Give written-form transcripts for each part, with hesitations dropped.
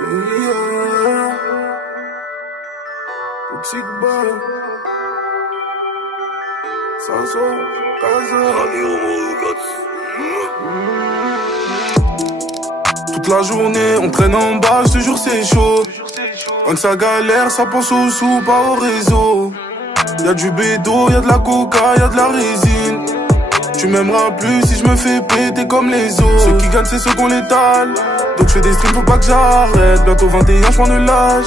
Yeah. Toxic boy. Sanso, Kaza. Toute la journée, on traîne en bas, je te jure c'est chaud. Quand ça galère, ça pense aux sous, pas au réseau. Y'a du bédo, y'a de la coca, y'a de la résine. Tu m'aimeras plus si je me fais péter comme les autres. Ceux qui gagnent c'est ceux qu'on l'étale. Donc je fais des streams, faut pas que j'arrête. Bientôt 21, j'prends de l'âge.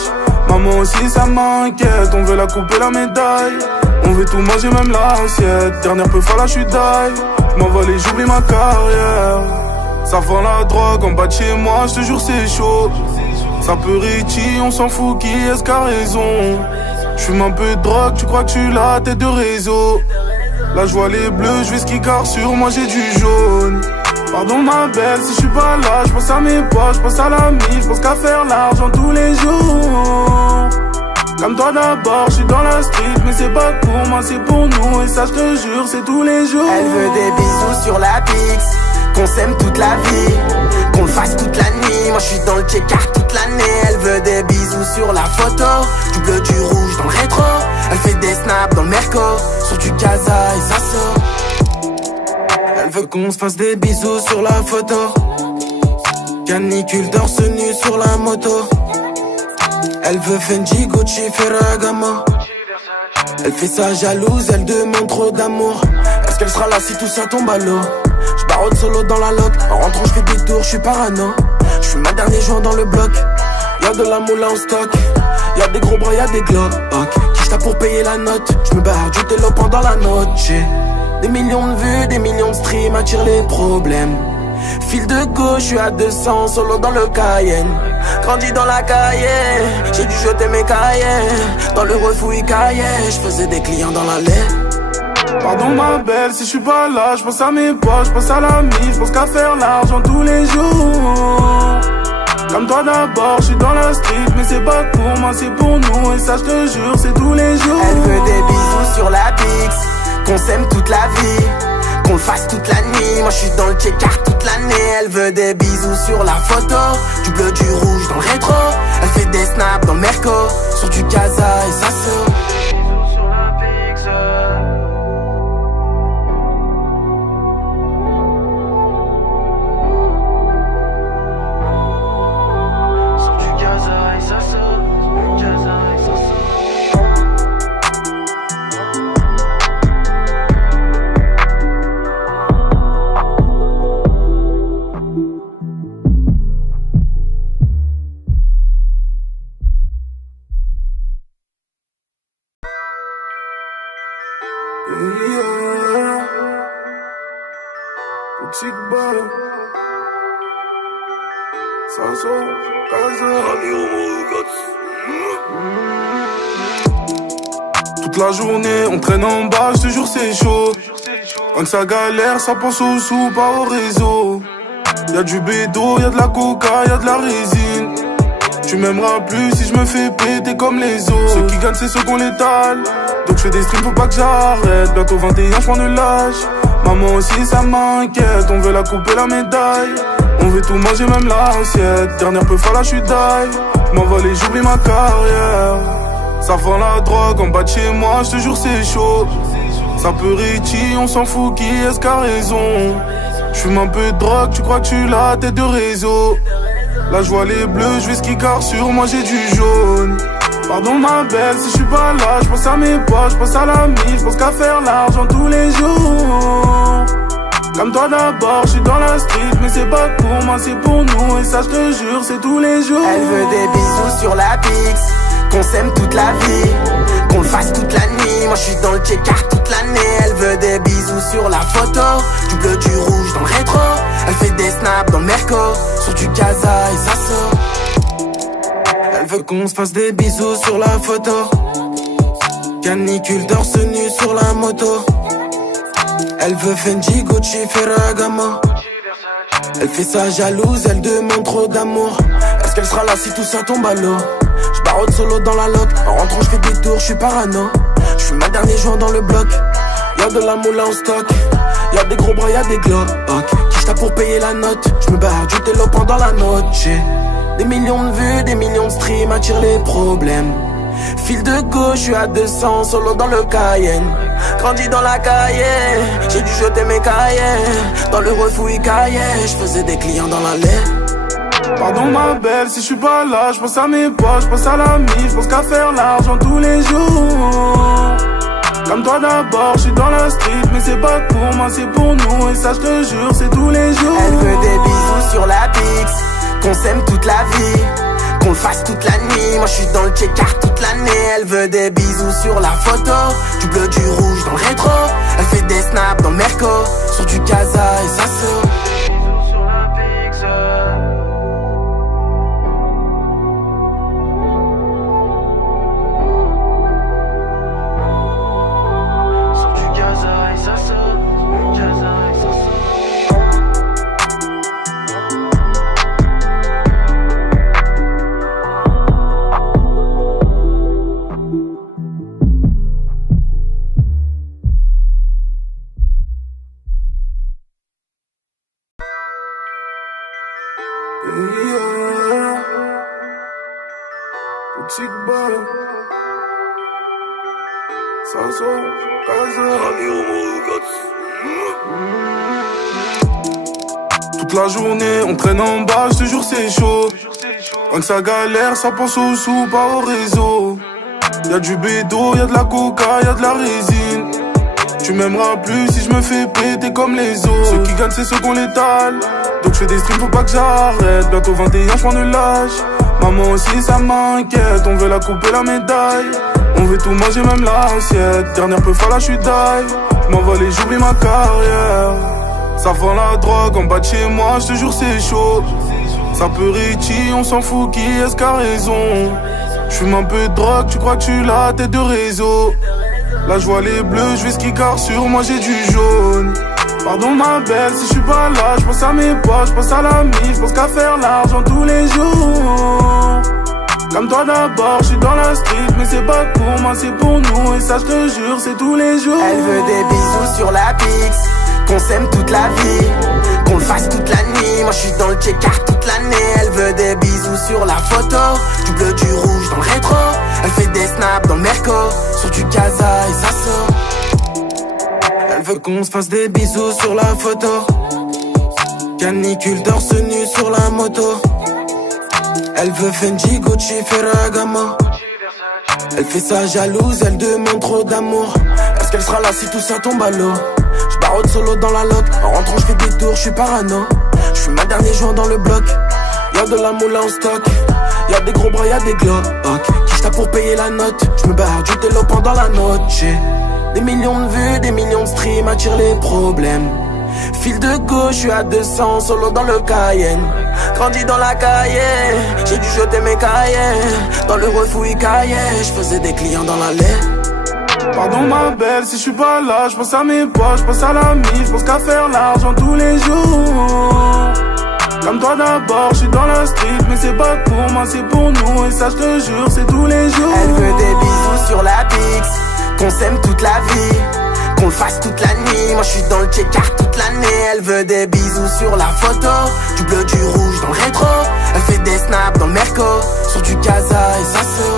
Maman aussi ça m'inquiète. On veut la couper la médaille. On veut tout manger même l'assiette. Dernière peu là je suis die. J'm'envole et j'oublie ma carrière. Ça vend la drogue en bas de chez moi, je te jure c'est chaud. Ça peut Richie, on s'en fout qui est-ce qu'a raison. J'fume un peu de drogue, tu crois que tu l'as, tête de réseau. Là je vois les bleus, je vais ski car sur moi j'ai du jaune. Pardon ma belle, si je suis pas là, je pense à mes poches, je pense à l'ami, je pense qu'à faire l'argent tous les jours. Comme toi d'abord, je suis dans la street, mais c'est pas pour moi, c'est pour nous. Et ça je te jure, c'est tous les jours. Elle veut des bisous sur la Pix, qu'on s'aime toute la vie, qu'on le fasse toute la nuit. Moi je suis dans le check-art toute l'année. Elle veut des bisous sur la photo, du bleu, du rouge dans le rétro. Elle fait des snaps dans le merco, sur du casa et ça sort. Elle veut qu'on se fasse des bisous sur la photo. Canicule torse nu sur la moto. Elle veut Fendi, Gucci, Ferragamo. Elle fait ça jalouse, elle demande trop d'amour. Est-ce qu'elle sera là si tout ça tombe à l'eau? J'barode solo dans la loc, en rentrant j'fais des tours, j'suis parano. J'fume ma dernier joint dans le bloc. Y'a de la moula en stock, y'a des gros bras, y'a des glocks. Qui j'tape pour payer la note? J'me barre du télo pendant la note. J'ai des millions de vues, des millions de streams, attire les problèmes. Fil de gauche, j'suis à 200, solo dans le Cayenne. Grandi dans la cahier, j'ai dû jeter mes cahiers. Dans le refouille cahier, j'faisais des clients dans l'allée. Pardon ma belle, si je suis pas là, je pense à mes poches, je pense à l'ami, je pense qu'à faire l'argent tous les jours. Comme toi d'abord, je suis dans la street, mais c'est pas pour moi, c'est pour nous. Et ça je te jure, c'est tous les jours. Elle veut des bisous sur la Pix, qu'on s'aime toute la vie, qu'on le fasse toute la nuit. Moi je suis dans le check-art toute l'année. Elle veut des bisous sur la photo, du bleu, du rouge dans le rétro. Elle fait des snaps dans le merco, sur du casa et ça sort. Yeah. Toxic boy. Sanso, Kaza. Toute la journée, on traîne en bas, je te jure c'est chaud. Quand ça galère, ça pense aux sous, pas au réseau. Y'a du bédo, y'a de la coca, y'a de la résine. Tu m'aimeras plus si je me fais péter comme les autres. Ceux qui gagnent c'est ceux qu'on l'étale. Donc je fais des streams, faut pas que j'arrête. Bientôt 21, j'prends de l'âge. Maman aussi ça m'inquiète. On veut la couper la médaille. On veut tout manger même l'assiette. Dernière peu là je suis die. J'm'envole et j'oublie ma carrière. Ça vend la drogue en bas de chez moi, je te jure c'est chaud. Ça peut Richie, on s'en fout qui est-ce qu'a raison. J'fume un peu de drogue, tu crois que tu l'as, tête de réseau. Là je vois les bleus, je vais ski car sur moi j'ai du jaune. Pardon ma belle, si je suis pas là, je pense à mes poches, je pense à l'ami, je pense qu'à faire l'argent tous les jours. Comme toi d'abord, je suis dans la street, mais c'est pas pour moi, c'est pour nous. Et ça je te jure, c'est tous les jours. Elle veut des bisous sur la Pix, qu'on s'aime toute la vie, qu'on le fasse toute la nuit. Moi je suis dans le check-art toute l'année. Elle veut des bisous sur la photo, du bleu, du rouge dans le rétro. Elle fait des snaps dans le merco, sur du casa et ça sort. Elle veut qu'on se fasse des bisous sur la photo. Canicule torse nu sur la moto. Elle veut Fendi, Gucci, Ferragamo. Elle fait ça jalouse, elle demande trop d'amour. Est-ce qu'elle sera là si tout ça tombe à l'eau? J'barode solo dans la loc, en rentrant j'fais des tours, j'suis parano. J'fume ma dernier joint dans le bloc. Y'a de la moula en stock, y'a des gros bras, y'a des glocks. Qui j'tape pour payer la note? J'me barre du télo pendant la note. J'ai Des millions de vues, des millions de streams attirent les problèmes. Fil de gauche, je suis à 200, solo dans le Cayenne. Grandi dans la cahier, j'ai dû jeter mes cahiers. Dans le refouille cahier, je faisais des clients dans l'allée. Pardon ma belle, si je suis pas là, je pense à mes poches, je pense à la mif, je pense qu'à faire l'argent tous les jours. Comme toi d'abord, je suis dans la street, mais c'est pas pour moi, c'est pour nous. Et ça je te jure, c'est tous les jours. Elle veut des bisous sur la Pix, qu'on s'aime toute la vie, qu'on le fasse toute la nuit. Moi je suis dans le check-art toute l'année. Elle veut des bisous sur la photo, du bleu, du rouge dans le rétro. Elle fait des snaps dans Merco, sur du Casa et Sasso. Toute la journée on traîne en bas, je te jure c'est chaud. Quand ça galère, ça pense aux sous, pas au réseau. Y'a du bédo, y'a de la coca, y'a de la résine. Tu m'aimeras plus si je me fais péter comme les autres. Ceux qui gagnent c'est ceux qu'on l'étale. Donc je fais des streams, faut pas que j'arrête. Bientôt 21, j'prends de l'âge. Maman aussi ça m'inquiète, on veut la couper la médaille. On veut tout manger, même l'assiette. Dernière peu folle, là j'suis die. J'm'envole et j'oublie ma carrière. Ça vend la drogue en bas de chez moi, j'te jure c'est chaud. Ça peut Richie, on s'en fout, qui est-ce qu'a raison? J'fume un peu de drogue, tu crois que tu l'as, tête de réseau. Là je vois les bleus, je vais skicar sur moi, j'ai du jaune. Pardon ma belle, si je suis pas là, je pense à mes poches, je pense à la mif, je pense qu'à faire l'argent tous les jours. Comme toi d'abord, je suis dans la street, mais c'est pas pour moi, c'est pour nous. Et ça je te jure, c'est tous les jours. Elle veut des bisous sur la Pix, qu'on s'aime toute la vie, qu'on le fasse toute la nuit. Moi je suis dans le check-art toute l'année. Elle veut des bisous sur la photo, du bleu, du rouge dans le rétro. Elle fait des snaps dans le Merco, sur du Casa et Sasso. Elle veut qu'on se fasse des bisous sur la photo, canicule torse nu sur la moto. Elle veut Fendi, Gucci, Ferragamo. Elle fait sa jalouse, elle demande trop d'amour. Est-ce qu'elle sera là si tout ça tombe à l'eau? J'barode solo dans la loc, en rentrant j'fais des tours, j'suis parano. J'fume ma dernier joint dans le bloc. Y'a de la moula en stock, y'a des gros bras, y'a des glocks. Qui j'tape pour payer la note? J'me barre du télo pendant la noche. Des millions de vues, des millions de streams attirent les problèmes. Fil de gauche, je suis à 200, solo dans le Cayenne. Grandi dans la cahier, j'ai dû jeter mes cahiers. Dans le refouille cahier, je faisais des clients dans l'allée. Pardon ma belle, si je suis pas là, je pense à mes poches, je pense à la mif, je pense qu'à faire l'argent tous les jours. Comme toi d'abord, je suis dans la street, mais c'est pas pour moi, c'est pour nous. Et ça je te jure, c'est tous les jours. Elle veut des bisous sur la Pix, qu'on s'aime toute la vie, qu'on le fasse toute la nuit. Moi je suis dans le check-art toute l'année. Elle veut des bisous sur la photo, du bleu, du rouge dans le rétro. Elle fait des snaps dans le Merco, sur du Casa et Sasso.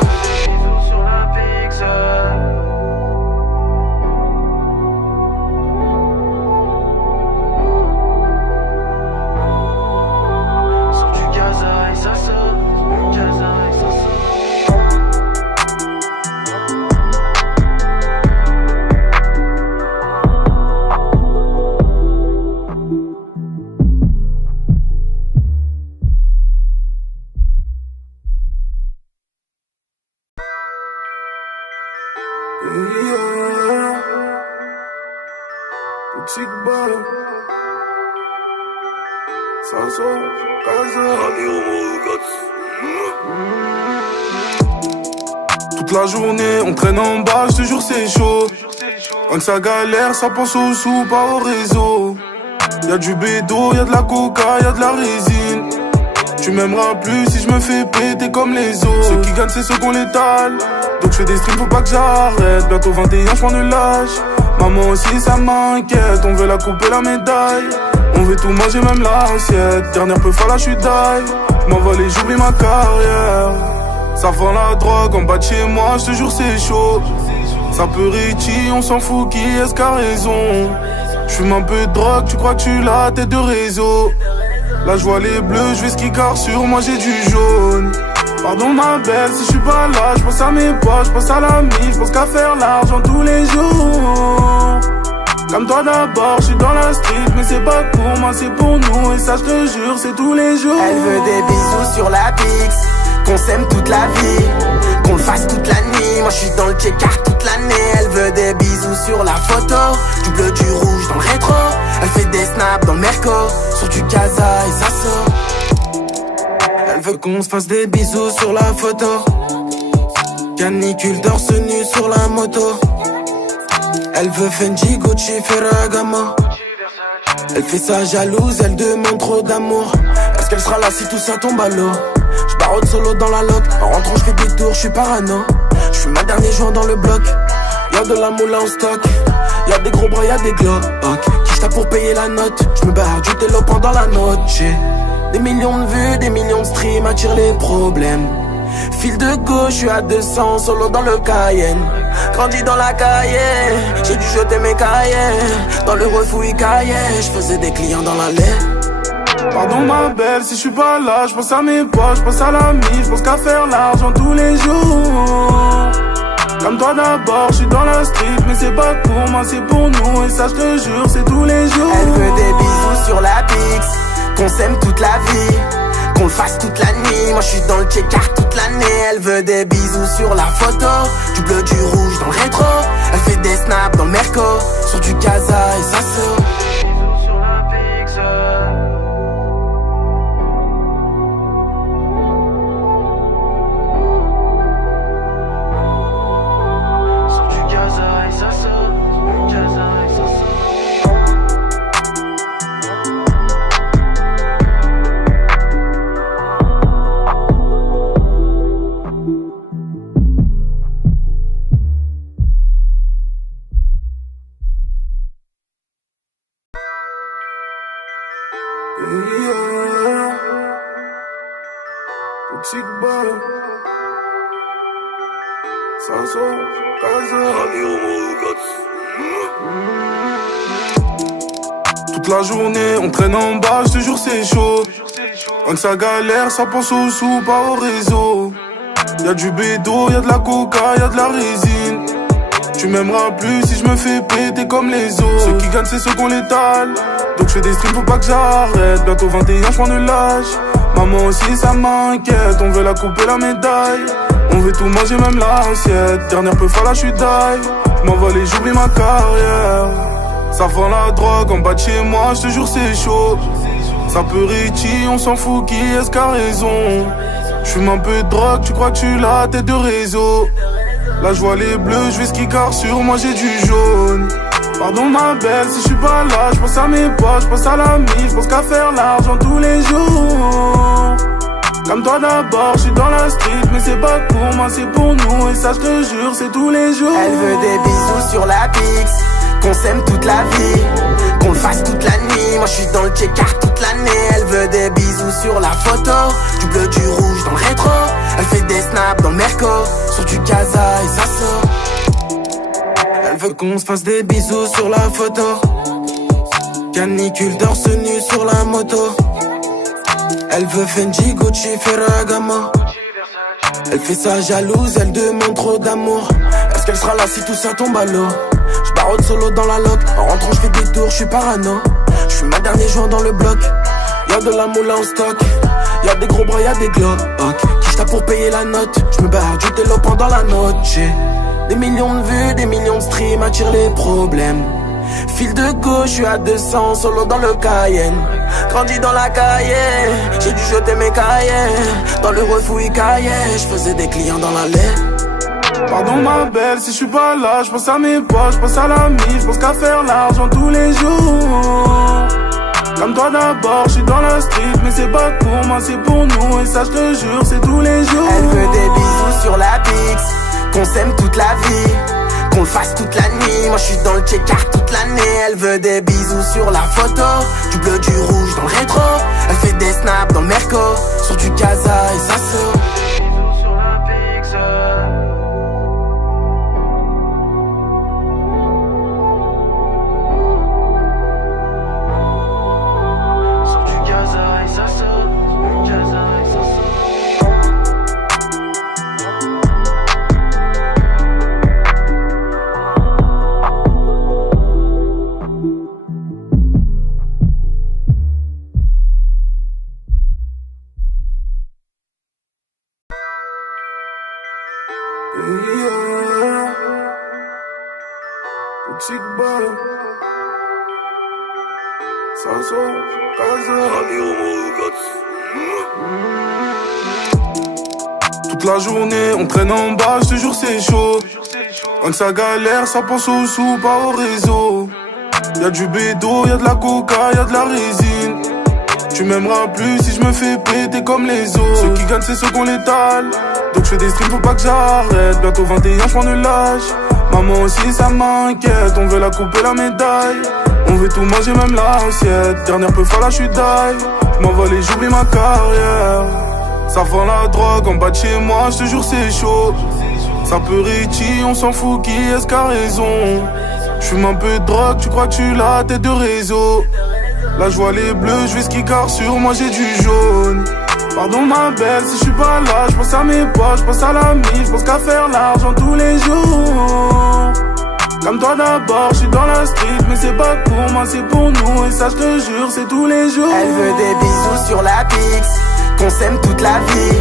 Toute la journée on traîne en bas, je te jure c'est chaud. Quand ça galère, ça pense aux sous, pas au réseau. Y'a du bédo, y'a de la coca, y'a de la résine. Tu m'aimeras plus si je me fais péter comme les autres. Ceux qui gagnent c'est ceux qu'on l'étale. Donc je fais des streams, faut pas que j'arrête. Bientôt 21, j'prends de l'âge. Maman aussi ça m'inquiète, on veut la couper la médaille. On veut tout manger, même l'assiette. Dernière peu folle, là j'suis die. M'envole et j'oublie ma carrière. Ça vend la drogue en bas de chez moi, je te jure c'est chaud. Ça peut Richie, on s'en fout, qui est-ce qu'a raison? J'fume un peu de drogue, tu crois que tu l'as, tête de réseau. Là je vois les bleus, je vais ski car sur moi j'ai du jaune. Pardon ma belle, si je suis pas là, je pense à mes poches, je pense à la mise, je pense qu'à faire l'argent tous les jours. Comme toi d'abord, je suis dans la street, mais c'est pas pour moi, c'est pour nous. Et ça je te jure, c'est tous les jours. Elle veut des bisous sur la Pix, qu'on s'aime toute la vie, qu'on le fasse toute la nuit. Moi je suis dans le check-art toute l'année. Elle veut des bisous sur la photo, du bleu, du rouge dans le rétro. Elle fait des snaps dans le Merco, sur du Casa et ça sort. Elle veut qu'on se fasse des bisous sur la photo, canicule torse nu sur la moto. Elle veut Fendi, Gucci, Ferragamo. Elle fait ça jalouse, elle demande trop d'amour. Est-ce qu'elle sera là si tout ça tombe à l'eau? J'barode solo dans la loc, en rentrant j'fais des tours, j'suis parano. J'fuis ma dernier joint dans le bloc. Y'a de la moula en stock, y'a des gros bras, y'a des glocks. Qui j'tape pour payer la note? J'me barre du télo pendant la note. J'ai des millions de vues, des millions de streams, attire les problèmes. Fil de gauche, j'suis à 200, solo dans le Cayenne. Grandi dans la cahier, j'ai dû jeter mes cahiers. Dans le refouille cahier, j'faisais des clients dans l'allée. Pardon ma belle, si je suis pas là, je pense à mes poches, je pense à la mise, je pense qu'à faire l'argent tous les jours. Comme toi d'abord, je suis dans la street, mais c'est pas pour moi, c'est pour nous. Et ça je te jure, c'est tous les jours. Elle veut des bisous sur la Pix, qu'on s'aime toute la vie, qu'on le fasse toute la nuit. Moi je suis dans le check-art toute l'année. Elle veut des bisous sur la photo, du bleu, du rouge dans le rétro. Elle fait des snaps dans le Merco, sur du Casa et ça sort. Toute la journée, on traîne en bas, je te jure c'est chaud. Quand ça galère, ça pense aux sous, pas au réseau. Y'a du bédo, y'a de la coca, y'a de la résine. Tu m'aimeras plus si je me fais péter comme les autres. Ceux qui gagnent, c'est ceux qu'on l'étale. Donc je fais des streams, faut pas que j'arrête. Bientôt 21, je ne lâche. Maman aussi, ça m'inquiète. On veut la couper la médaille. On veut tout manger, même l'assiette. Dernière peu folle, là j'suis die. J'm'envole et j'oublie ma carrière. Ça vend la drogue en bas de chez moi, je te jure c'est chaud. Ça peut Richie, on s'en fout, qui est-ce qu'a raison? J'fume un peu de drogue, tu crois que tu l'as, tête de réseau. Là je vois les bleus, je vais ski car sur moi j'ai du jaune. Pardon ma belle, si je suis pas là, je pense à mes poches, je pense à la mise, je pense qu'à faire l'argent tous les jours. Comme toi d'abord, je suis dans la street, mais c'est pas pour moi, c'est pour nous. Et ça je te jure, c'est tous les jours. Elle veut des bisous sur la Pix, qu'on s'aime toute la vie, qu'on le fasse toute la nuit. Moi je suis dans le check-art toute l'année. Elle veut des bisous sur la photo, du bleu, du rouge dans le rétro. Elle fait des snaps dans le Merco, sur du Casa et ça sort. Elle veut qu'on se fasse des bisous sur la photo, canicule torse nu sur la moto. Elle veut Fendi, Gucci, Ferragamo. Elle fait ça jalouse, elle demande trop d'amour. Est-ce qu'elle sera là si tout ça tombe à l'eau? J'barode solo dans la loc, en rentrant j'fais des tours, j'suis parano. J'fuis ma dernier joint dans le bloc. Y'a de la moula en stock, y'a des gros bras, y'a des glocks. Qui j'tape pour payer la note? J'me barre du télo pendant la note. J'ai des millions de vues, des millions de streams, attire les problèmes. Fil de gauche, j'suis à 200, solo dans le Cayenne. Grandi dans la cahier, j'ai dû jeter mes cahiers. Dans le refouille cahier, j'faisais des clients dans l'allée. Pardon ma belle, si je suis pas là, je pense à mes poches, je pense à la mise, je pense qu'à faire l'argent tous les jours. Comme toi d'abord, je suis dans la street, mais c'est pas pour moi, c'est pour nous. Et ça je te jure, c'est tous les jours. Elle veut des bisous sur la Pix, qu'on s'aime toute la vie, qu'on le fasse toute la nuit. Moi je suis dans le check-art toute l'année. Elle veut des bisous sur la photo, du bleu, du rouge dans le rétro. Elle fait des snaps dans le Merco, sur du Yeah. Toxic boy. Sasso, Kaza. Toute la journée, on traîne en bas, je te jure c'est chaud. Quand ça galère, ça pense aux sous, pas au réseau. Y'a du bédo, y'a de la coca, y'a de la résine. Tu m'aimeras plus si je me fais péter comme les autres. Ceux qui gagnent c'est ceux qu'on l'étale. Donc je fais des streams, faut pas que j'arrête. Bientôt 21, j'prends de l'âge. Maman aussi ça m'inquiète, on veut la couper la médaille. On veut tout manger, même l'assiette. Dernière peu là, j'suis die. J'm'envole et j'oublie ma carrière. Ça vend la drogue en bas de chez moi, j'te jure c'est chaud. Ça peut Richie, on s'en fout, qui est-ce qu'a raison? J'fume un peu de drogue, tu crois que tu l'as, tête de réseau. Là je vois les bleus, je vais ski car sur moi j'ai du jaune. Pardon ma belle, si je suis pas là, je pense à mes poches, je pense à la mise, je pense qu'à faire l'argent tous les jours. Comme toi d'abord, je suis dans la street, mais c'est pas pour moi, c'est pour nous. Et ça je te jure, c'est tous les jours. Elle veut des bisous sur la Pix, qu'on s'aime toute la vie,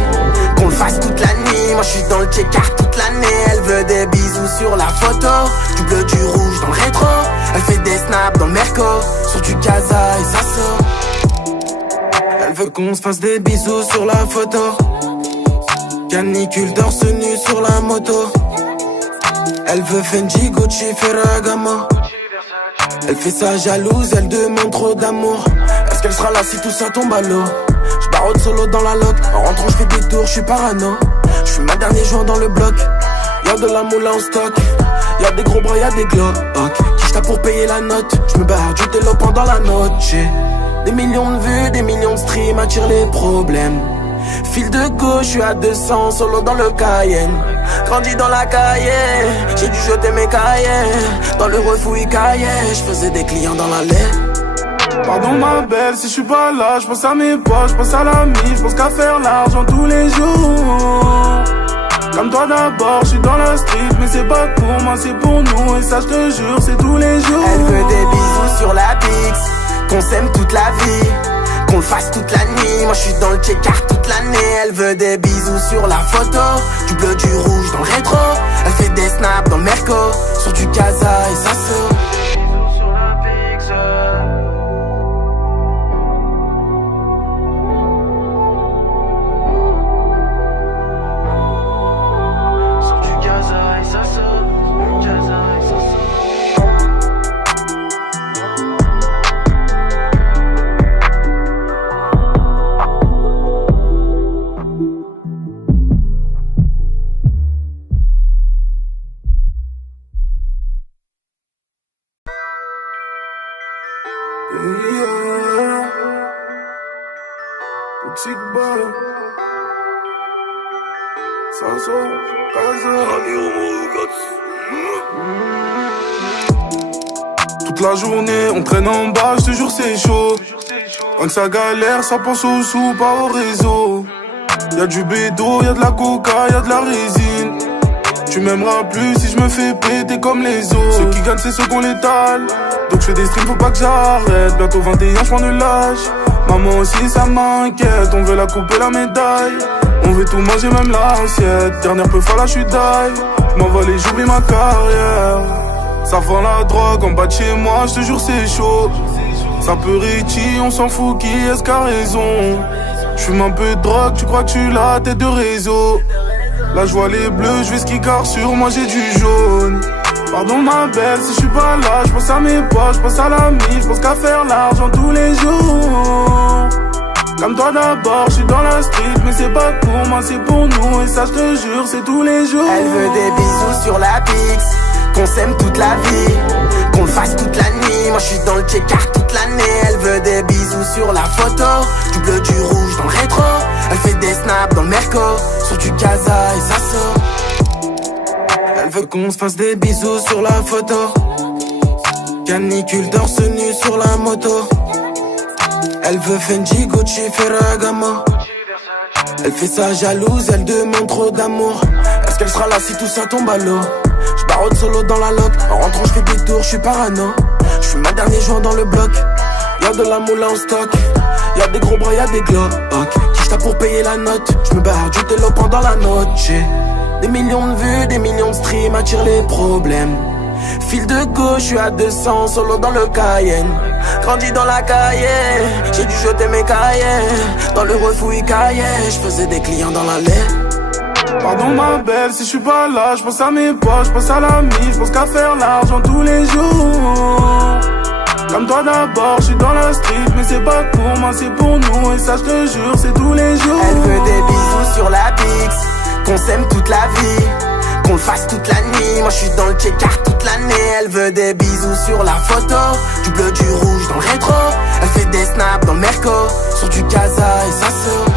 qu'on le fasse toute la nuit. Moi je suis dans le check-art toute l'année. Elle veut des bisous sur la photo, du bleu, du rouge dans le rétro. Elle fait des snaps dans le Merco, sur du Casa et ça sort. Elle veut qu'on se fasse des bisous sur la photo, canicule torse nu sur la moto. Elle veut Fendi, Gucci, Ferragamo. Elle fait sa jalouse, elle demande trop d'amour. Est-ce qu'elle sera là si tout ça tombe à l'eau? J'barode solo dans la loc, en rentrant j'fais des tours, j'suis parano. J'fume ma dernier joint dans le bloc, y'a de la moula en stock. Y'a des gros bras, y'a des glocks. Qui j'tape pour payer la note? J'me barre du télo pendant la noche. Des millions de vues, des millions de streams attirent les problèmes. Fil de gauche, j'suis à 200, solo dans le Cayenne. Grandi dans la cahier, j'ai dû jeter mes cahiers. Dans le refouille cahier, j'faisais des clients dans l'allée. Pardon ma belle, si je suis pas là, je pense à mes poches, je pense à la mise, je pense qu'à faire l'argent tous les jours. Comme toi d'abord, je suis dans la street, mais c'est pas pour moi, c'est pour nous. Et ça je te jure, c'est tous les jours. Elle veut des bisous sur la Pix, qu'on s'aime toute la vie, qu'on le fasse toute la nuit. Moi je suis dans le check-art toute l'année. Elle veut des bisous sur la photo, du bleu, du rouge dans le rétro. Elle fait des snaps dans le Merco, sur du Casa et ça sort. Yeah. Toxic boy. Sasso, Kaza. Toute la journée, on traîne en bas, je te jure c'est chaud. Quand ça galère, ça pense aux sous, pas au réseau. Y'a du bédo, y'a de la coca, y'a de la résine. Tu m'aimeras plus si je me fais péter comme les autres. Ceux qui gagnent c'est ceux qu'on l'étale. Donc je fais des streams, faut pas que j'arrête. Bientôt 21, j'prends de l'âge. Maman aussi ça m'inquiète, on veut la couper la médaille. On veut tout manger, même l'assiette. Dernière peu là, j'suis die. J'm'envole et j'oublie ma carrière. Ça vend la drogue en bas de chez moi, j'te jure c'est chaud. Ça peut Richie, on s'en fout, qui est-ce qu'a raison? J'fume un peu de drogue, tu crois que tu l'as, tête de réseau. Là je vois les bleus, je vais ski car sur moi j'ai du jaune. Pardon ma belle, si je suis pas là, je pense à mes poches, je pense à la mise, je pense qu'à faire l'argent tous les jours. Comme toi d'abord, je suis dans la street, mais c'est pas pour moi, c'est pour nous. Et ça je te jure, c'est tous les jours. Elle veut des bisous sur la Pix, qu'on s'aime toute la vie, qu'on le fasse toute la nuit. Moi je suis dans le check-art toute l'année. Elle veut des bisous sur la photo, du bleu, du rouge dans le rétro. Elle fait des snaps dans le Merco, sur du Casa et ça sort. Elle veut qu'on se fasse des bisous sur la photo, canicule torse nu sur la moto. Elle veut Fendi, Gucci, Ferragamo. Elle fait sa jalouse, elle demande trop d'amour. Est-ce qu'elle sera là si tout ça tombe à l'eau? J'barode solo dans la loc, en rentrant j'fais des tours, j'suis parano. J'fume ma dernier joint dans le bloc, y'a de la moula en stock. Y'a des gros bras, y'a des glocks. Qui j'tape pour payer la note? J'me barre du télo pendant la noche. Des millions de vues, des millions de streams attirent les problèmes. Fil de gauche, je suis à 200, solo dans le Cayenne. Grandi dans la cahier, j'ai dû jeter mes cahiers. Dans le refouille cahier, je faisais des clients dans l'allée. Pardon ma belle, si je suis pas là, je pense à mes poches, je pense à la mise, je pense qu'à faire l'argent tous les jours. Comme toi d'abord, je suis dans la street, mais c'est pas pour moi, c'est pour nous. Et ça je te jure, c'est tous les jours. Elle veut des bisous sur la Pix, qu'on s'aime toute la vie, qu'on le fasse toute la nuit. Moi je suis dans le check-art toute l'année. Elle veut des bisous sur la photo, du bleu, du rouge dans le rétro. Elle fait des snaps dans le Merco, sur du Casa et ça saute.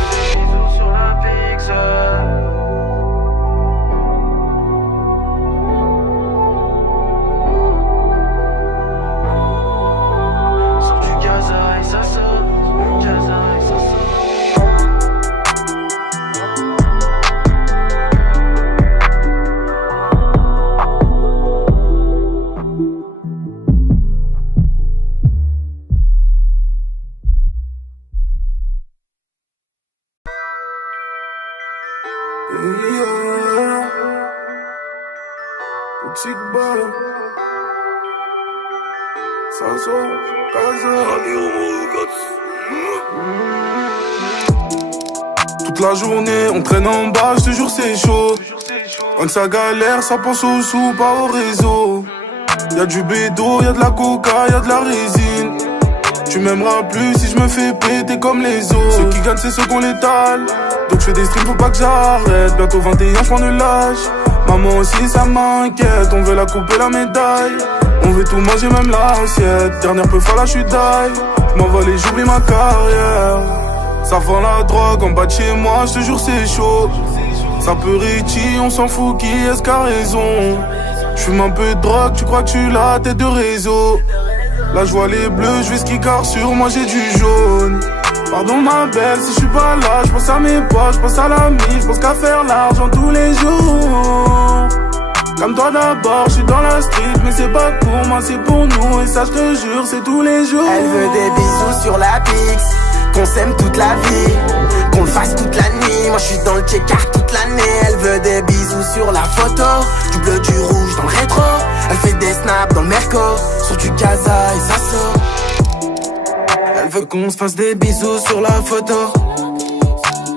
Toute la journée, on traîne en bas, je te jure c'est chaud. Quand ça galère, ça pense aux sous, pas au réseau. Y'a du bédo, y'a de la coca, y'a de la résine. Tu m'aimeras plus si je me fais péter comme les autres. Ceux qui gagnent, c'est ceux qu'on l'étale. Donc je fais des streams, faut pas que j'arrête. Bientôt 21, j'prends de l'âge. Maman aussi, ça m'inquiète. On veut la couper, la médaille. On veut tout manger, même l'assiette. Dernière peu fois là, je suis die. J'm'envole et j'oublie ma carrière. Ça vend la drogue en bas de chez moi, je te jure c'est chaud. Ça peut Richie, on s'en fout, qui est-ce qu'a raison? J'fume un peu de drogue, tu crois que tu l'as, tête de réseau. Là je vois les bleus, je vais ski car sur moi j'ai du jaune. Pardon ma belle, si je suis pas là, je pense à mes poches, je pense à la mise, je pense qu'à faire l'argent tous les jours. Comme toi d'abord, je suis dans la street, mais c'est pas pour moi, c'est pour nous. Et ça je te jure, c'est tous les jours. Elle veut des bisous sur la Pix, qu'on s'aime toute la vie, qu'on le fasse toute la nuit. Moi je suis dans le check-art toute l'année. Elle veut des bisous sur la photo, du bleu, du rouge dans le rétro. Elle fait des snaps dans le Merco, sur du Casa et ça saute. Elle veut qu'on se fasse des bisous sur la photo,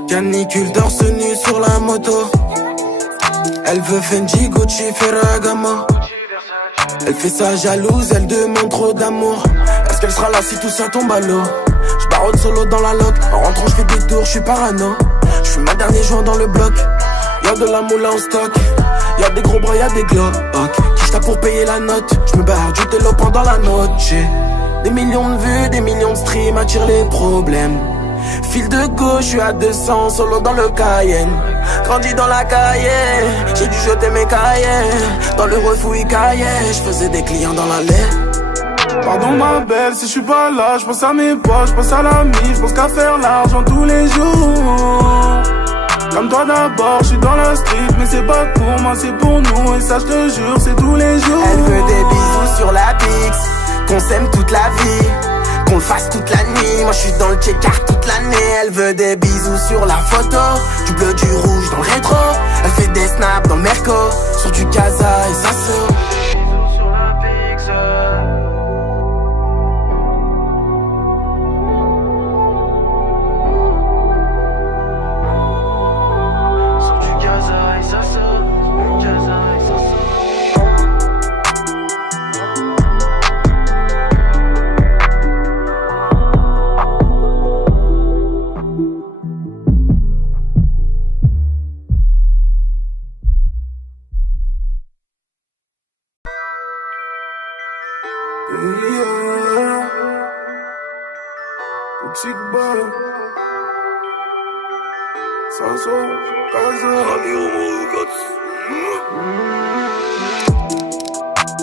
canicule torse nu sur la moto. Elle veut Fendi, Gucci, Ferragamo. Elle fait ça jalouse, elle demande trop d'amour. Est-ce qu'elle sera là si tout ça tombe à l'eau? J'baronne solo dans la loc, en rentrant j'fais des tours, j'suis parano. J'fume ma dernier joint dans le bloc. Y'a de la moula en stock, y'a des gros bras, y'a des glocks. Qui j'tape pour payer la note? J'me barre du télo pendant la note. J'ai des millions de vues, des millions de streams attirent les problèmes. Fil de gauche, je suis à 200, solo dans le Cayenne. Grandi dans la cahier, j'ai dû jeter mes cahiers. Dans le refouille cahier, je faisais des clients dans l'allée. Pardon ma belle, si je suis pas là, je pense à mes poches, je pense à la mise, je pense qu'à faire l'argent tous les jours. Comme toi d'abord, je suis dans la street, mais c'est pas pour moi, c'est pour nous. Et ça je te jure, c'est tous les jours. Elle veut des bisous sur la Pix, qu'on s'aime toute la vie, qu'on le fasse toute la nuit. Moi je suis dans le check-art toute l'année. Elle veut des bisous sur la photo, du bleu, du rouge dans le rétro. Elle fait des snaps dans le Merco, sur du Casa et ça saute.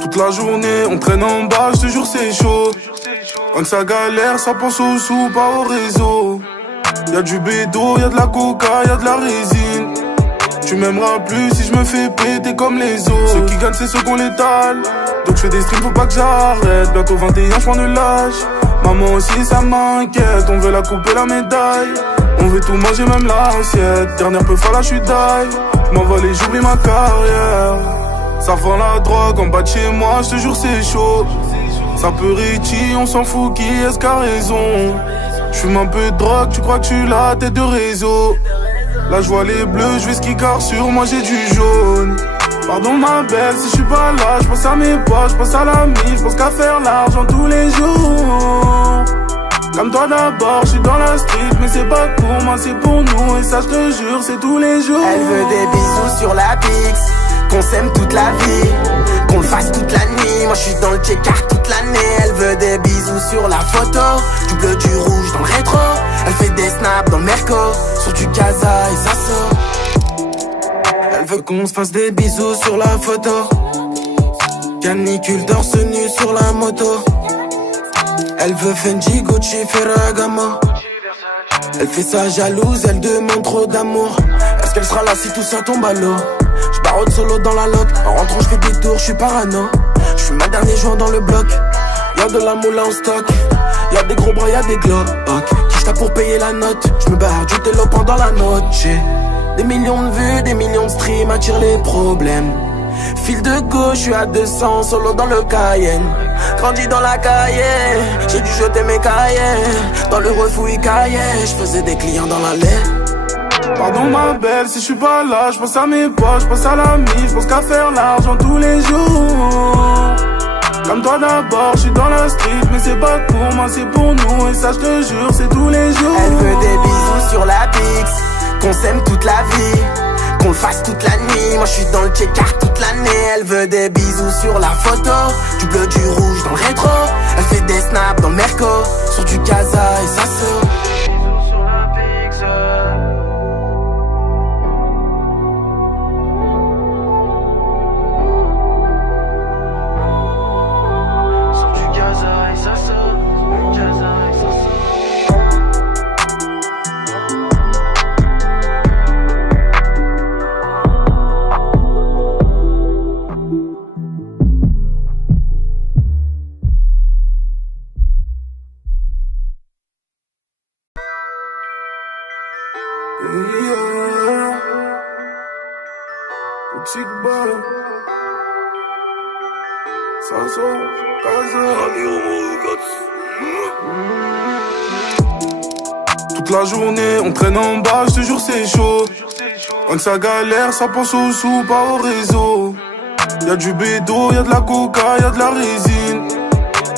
Toute la journée, on traîne en bas, je te jure c'est chaud. Quand ça galère, ça pense aux sous, pas au réseau. Y'a du bédo, y'a de la coca, y'a de la résine. Tu m'aimeras plus si je me fais péter comme les autres. Ceux qui gagnent, c'est ceux qu'on l'étale. Donc je fais des streams, faut pas que j'arrête. Bientôt 21, j'prends de l'âge. Maman aussi, ça m'inquiète. On veut la couper, la médaille. On veut tout manger, même l'assiette. Dernière peu là, j'suis die. J'm'envole et j'oublie ma carrière. Ça vend la drogue en bas de chez moi, j'te jure c'est chaud. Ça peut Richie, on s'en fout, qui est-ce qu'a raison? J'fume un peu de drogue, tu crois que tu l'as, tête de réseau. Là j'vois les bleus, j'vais ski car sur moi j'ai du jaune. Pardon ma belle, si j'suis pas là, j'pense à mes poches, j'pense à la mif, j'pense qu'à faire l'argent tous les jours. Comme toi d'abord, j'suis dans la street, mais c'est pas pour moi, c'est pour nous. Et ça j'te jure, c'est tous les jours. Elle veut des bisous sur la Pix, qu'on s'aime toute la vie, qu'on le fasse toute la nuit. Moi j'suis dans le check-art toute l'année. Elle veut des bisous sur la photo, du bleu, du rouge dans le rétro. Elle fait des snaps dans le Merco, sur du Casa et ça sort. Elle veut qu'on se fasse des bisous sur la photo, canicule torse nu sur la moto. Elle veut Fendi, Gucci, Ferragamo. Elle fait ça jalouse, elle demande trop d'amour. Est-ce qu'elle sera là si tout ça tombe à l'eau? J'barode solo dans la loc, en rentrant j'fais des tours, j'suis parano. J'fume ma dernier joint dans le bloc. Y'a de la moula en stock, y'a des gros bras, y'a des glocks. Qui j'tape pour payer la note? J'me barre du télo pendant la note. J'ai des millions de vues, des millions de streams, attire les problèmes. Fil de gauche, j'suis à 200, solo dans le Cayenne. Grandi dans la cahier, j'ai dû jeter mes cahiers. Dans le refouille cahier, j'faisais des clients dans l'allée. Pardon ma belle, si j'suis pas là, j'pense à mes poches, j'pense à la mif, j'pense qu'à faire l'argent tous les jours. Comme toi d'abord, j'suis dans la street, mais c'est pas pour moi, c'est pour nous. Et ça j'te jure, c'est tous les jours. Elle veut des bisous sur la Pix, qu'on s'aime toute la vie, qu'on le fasse toute la nuit. Moi j'suis dans le check-art toute l'année. Elle veut des bisous sur la photo, du bleu, du rouge dans le rétro. Elle fait des snaps dans le Merco, sur du Casa et ça sort. Toute la journée, on traîne en bas, j'te jure c'est chaud. Quand ça galère, ça pense aux sous, pas au réseau. Y'a du bédo, y'a de la coca, y'a de la résine.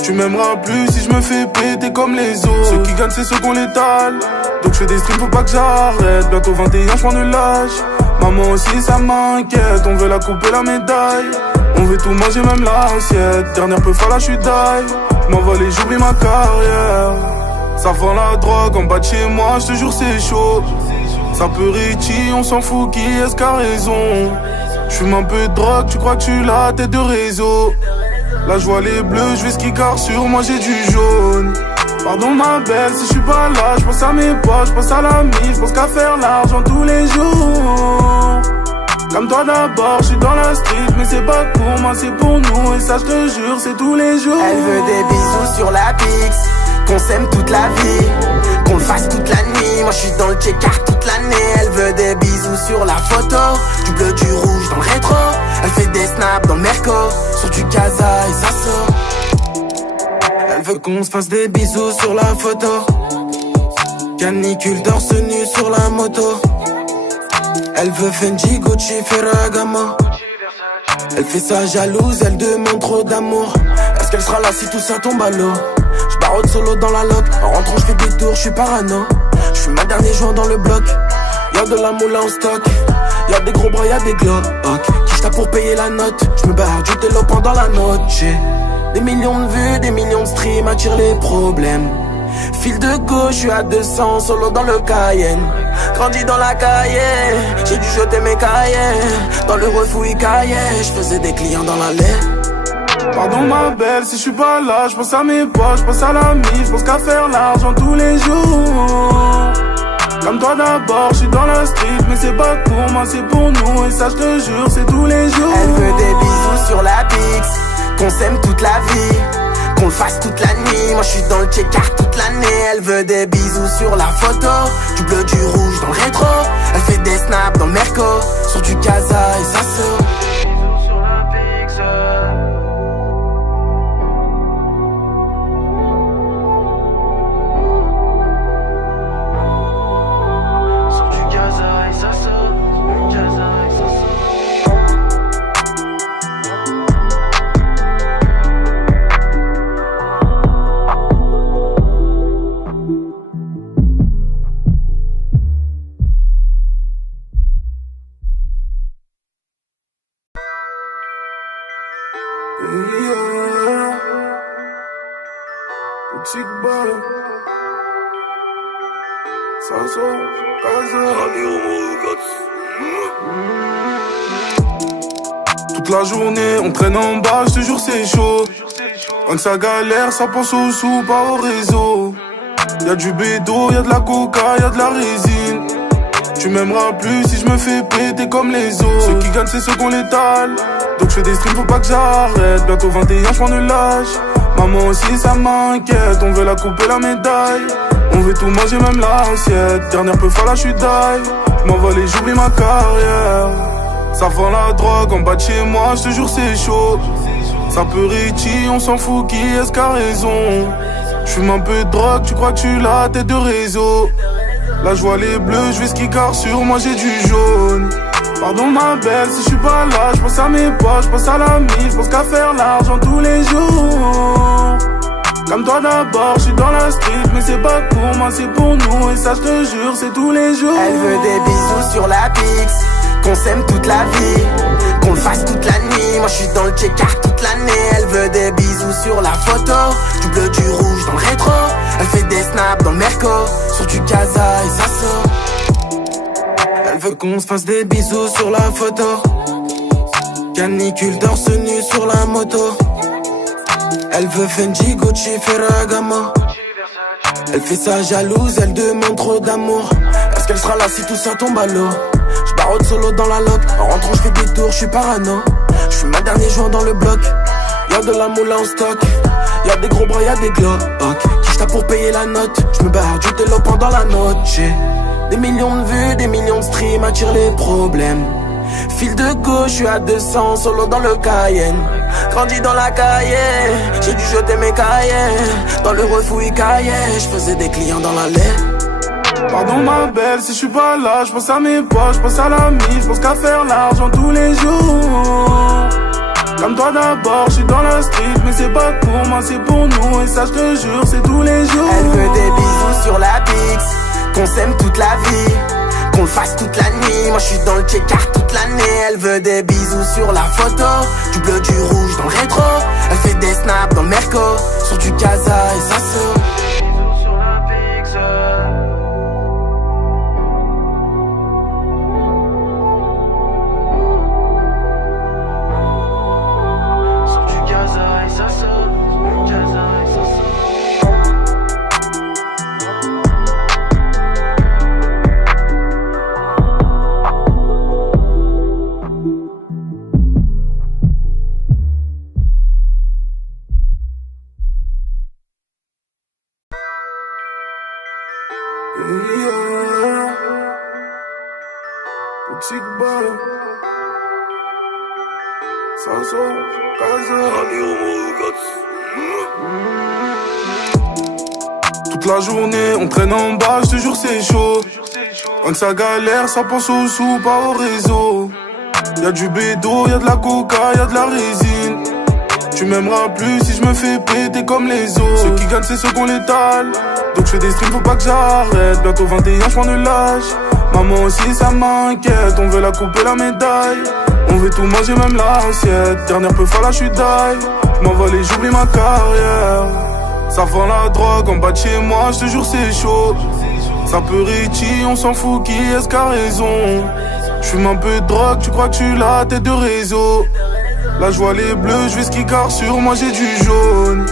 Tu m'aimeras plus si je me fais péter comme les autres. Ceux qui gagnent, c'est ceux qu'on l'étale. Donc je fais des streams, faut pas que j'arrête. Bientôt 21, j'prends le lâche. Maman aussi, ça m'inquiète. On veut la couper, la médaille. On veut tout manger, même l'assiette. Dernière peu là, j'suis die. J'm'envole et j'oublie ma carrière. Ça vend la drogue en bas de chez moi, j'te jure c'est chaud. Ça peut Richie, on s'en fout, qui est-ce qu'a raison? J'fume un peu de drogue, tu crois que tu l'as, tête de réseau. Là j'vois les bleus, j'vais ski car sur moi j'ai du jaune. Pardon ma belle, si j'suis pas là, j'pense à mes poches, j'pense à la mif, j'pense qu'à faire l'argent tous les jours. Comme toi d'abord, j'suis dans la street, mais c'est pas pour moi, c'est pour nous. Et ça j'te jure, c'est tous les jours. Elle veut des bisous sur la Pix, qu'on s'aime toute la vie, qu'on le fasse toute la nuit. Moi j'suis dans le check-art toute l'année. Elle veut des bisous sur la photo, du bleu, du rouge dans le rétro. Elle fait des snaps dans le Merco, sur du Casa et ça sort. Elle veut qu'on se fasse des bisous sur la photo, canicule torse nu sur la moto. Elle veut Fendi, Gucci, Ferragamo. Elle fait ça jalouse, elle demande trop d'amour. Est-ce qu'elle sera là si tout ça tombe à l'eau? J'barode solo dans la loc, en rentrant j'fais des tours, j'suis parano. J'fume ma dernier joint dans le bloc. Y'a de la moula en stock, y'a des gros bras, y'a des glocks. Qui j'tape pour payer la note? J'me barre du télo pendant la note. J'ai des millions de vues, des millions de streams, attire les problèmes. Fil de gauche, j'suis à 200, solo dans le Cayenne. Grandi dans la cahier, j'ai dû jeter mes cahiers. Dans le refouille cahier, j'faisais des clients dans l'allée. Pardon ma belle, si j'suis pas là, j'pense à mes poches, j'pense à la mif, j'pense qu'à faire l'argent tous les jours. Comme toi d'abord, j'suis dans la street, mais c'est pas pour moi, c'est pour nous. Et ça j'te jure, c'est tous les jours. Elle veut des bisous sur la Pix, qu'on s'aime toute la vie, qu'on le fasse toute la nuit. Moi je suis dans le check-art toute l'année. Elle veut des bisous sur la photo, du bleu, du rouge dans le rétro. Elle fait des snaps dans le Merco, sur du Casa et Sasso. Toute la journée on traîne en bas, je te jure c'est chaud. Quand ça galère, ça pense aux sous, pas au réseau. Y'a du bédo, y'a de la coca, y'a de la résine. Tu m'aimeras plus si je me fais péter comme les autres. Ceux qui gagnent c'est ceux qu'on l'étale. Donc je fais des streams, faut pas que j'arrête. Bientôt 21, j'prends le lâche. Maman aussi ça m'inquiète, on veut la couper la médaille. On veut tout manger, même l'assiette. Dernière peu là, j'suis die. J'm'envole et j'oublie ma carrière. Ça vend la drogue en bas de chez moi, j'te jure c'est chaud. Ça peut Richie, on s'en fout, qui est-ce qu'a raison? J'fume un peu de drogue, tu crois que tu l'as, tête de réseau. Là j'vois les bleus, j'vais ski car sur moi j'ai du jaune. Pardon ma belle, si j'suis pas là, j'pense à mes poches, j'pense à la mise, j'pense qu'à faire l'argent tous les jours. Comme toi d'abord, j'suis dans la street, mais c'est pas pour moi, c'est pour nous. Et ça j'te jure, c'est tous les jours. Elle veut des bisous sur la Pix, qu'on s'aime toute la vie, qu'on le fasse toute la nuit. Moi je suis dans le check-art toute l'année. Elle veut des bisous sur la photo, du bleu, du rouge dans le rétro. Elle fait des snaps dans le Merco, sur du Casa et Sasso. Elle veut qu'on se fasse des bisous sur la photo, canicule torse nu sur la moto. Elle veut Fendi, Gucci, Ferragamo. Elle fait sa jalouse, elle demande trop d'amour. Est-ce qu'elle sera là si tout ça tombe à l'eau? J'barode solo dans la loc, en rentrant j'fais des tours, j'suis parano. J'fume ma dernier joint dans le bloc. Y'a de la moula en stock, y'a des gros bras, y'a des glocks. Qui j'tape pour payer la note? J'me barre du télo pendant la note. J'ai des millions de vues, des millions de streams, attire les problèmes. Fil de gauche, j'suis à 200, solo dans le Cayenne. Grandi dans la cahier, j'ai dû jeter mes cahiers. Dans le refouille cahier, j'faisais des clients dans l'allée. Pardon ma belle, si j'suis pas là, j'pense à mes poches, j'pense à la mise, j'pense qu'à faire l'argent tous les jours. Comme toi d'abord, j'suis dans la street, mais c'est pas pour moi, c'est pour nous. Et ça j'te jure, c'est tous les jours. Elle veut des bisous sur la Pix, qu'on s'aime toute la vie, qu'on le fasse toute la nuit. Moi je suis dans le check-art toute l'année. Elle veut des bisous sur la photo, du bleu, du rouge dans le rétro. Elle fait des snaps dans le Merco, sur du Casa et Sasso. Toute la journée on traîne en bas, je te jure c'est chaud. Quand ça galère, ça pense aux sous, pas au réseau. Y'a du bédo, y'a de la coca, y'a de la résine. Tu m'aimeras plus si je me fais péter comme les autres. Ceux qui gagnent c'est ceux qu'on l'étale. Donc je fais des streams, faut pas que j'arrête. Bientôt 21, j'prends le lâche. Maman aussi ça m'inquiète, on veut la couper la médaille. On veut tout manger, même l'assiette. Dernière peu là, j'suis die. J'm'envole et j'oublie ma carrière. Ça vend la drogue en bas de chez moi, j'te jure c'est chaud. Ça peut Richie, on s'en fout, qui est-ce qu'a raison? J'fume un peu de drogue, tu crois que tu l'as, tête de réseau. Là j'vois les bleus, j'vais ski car sur moi j'ai du jaune.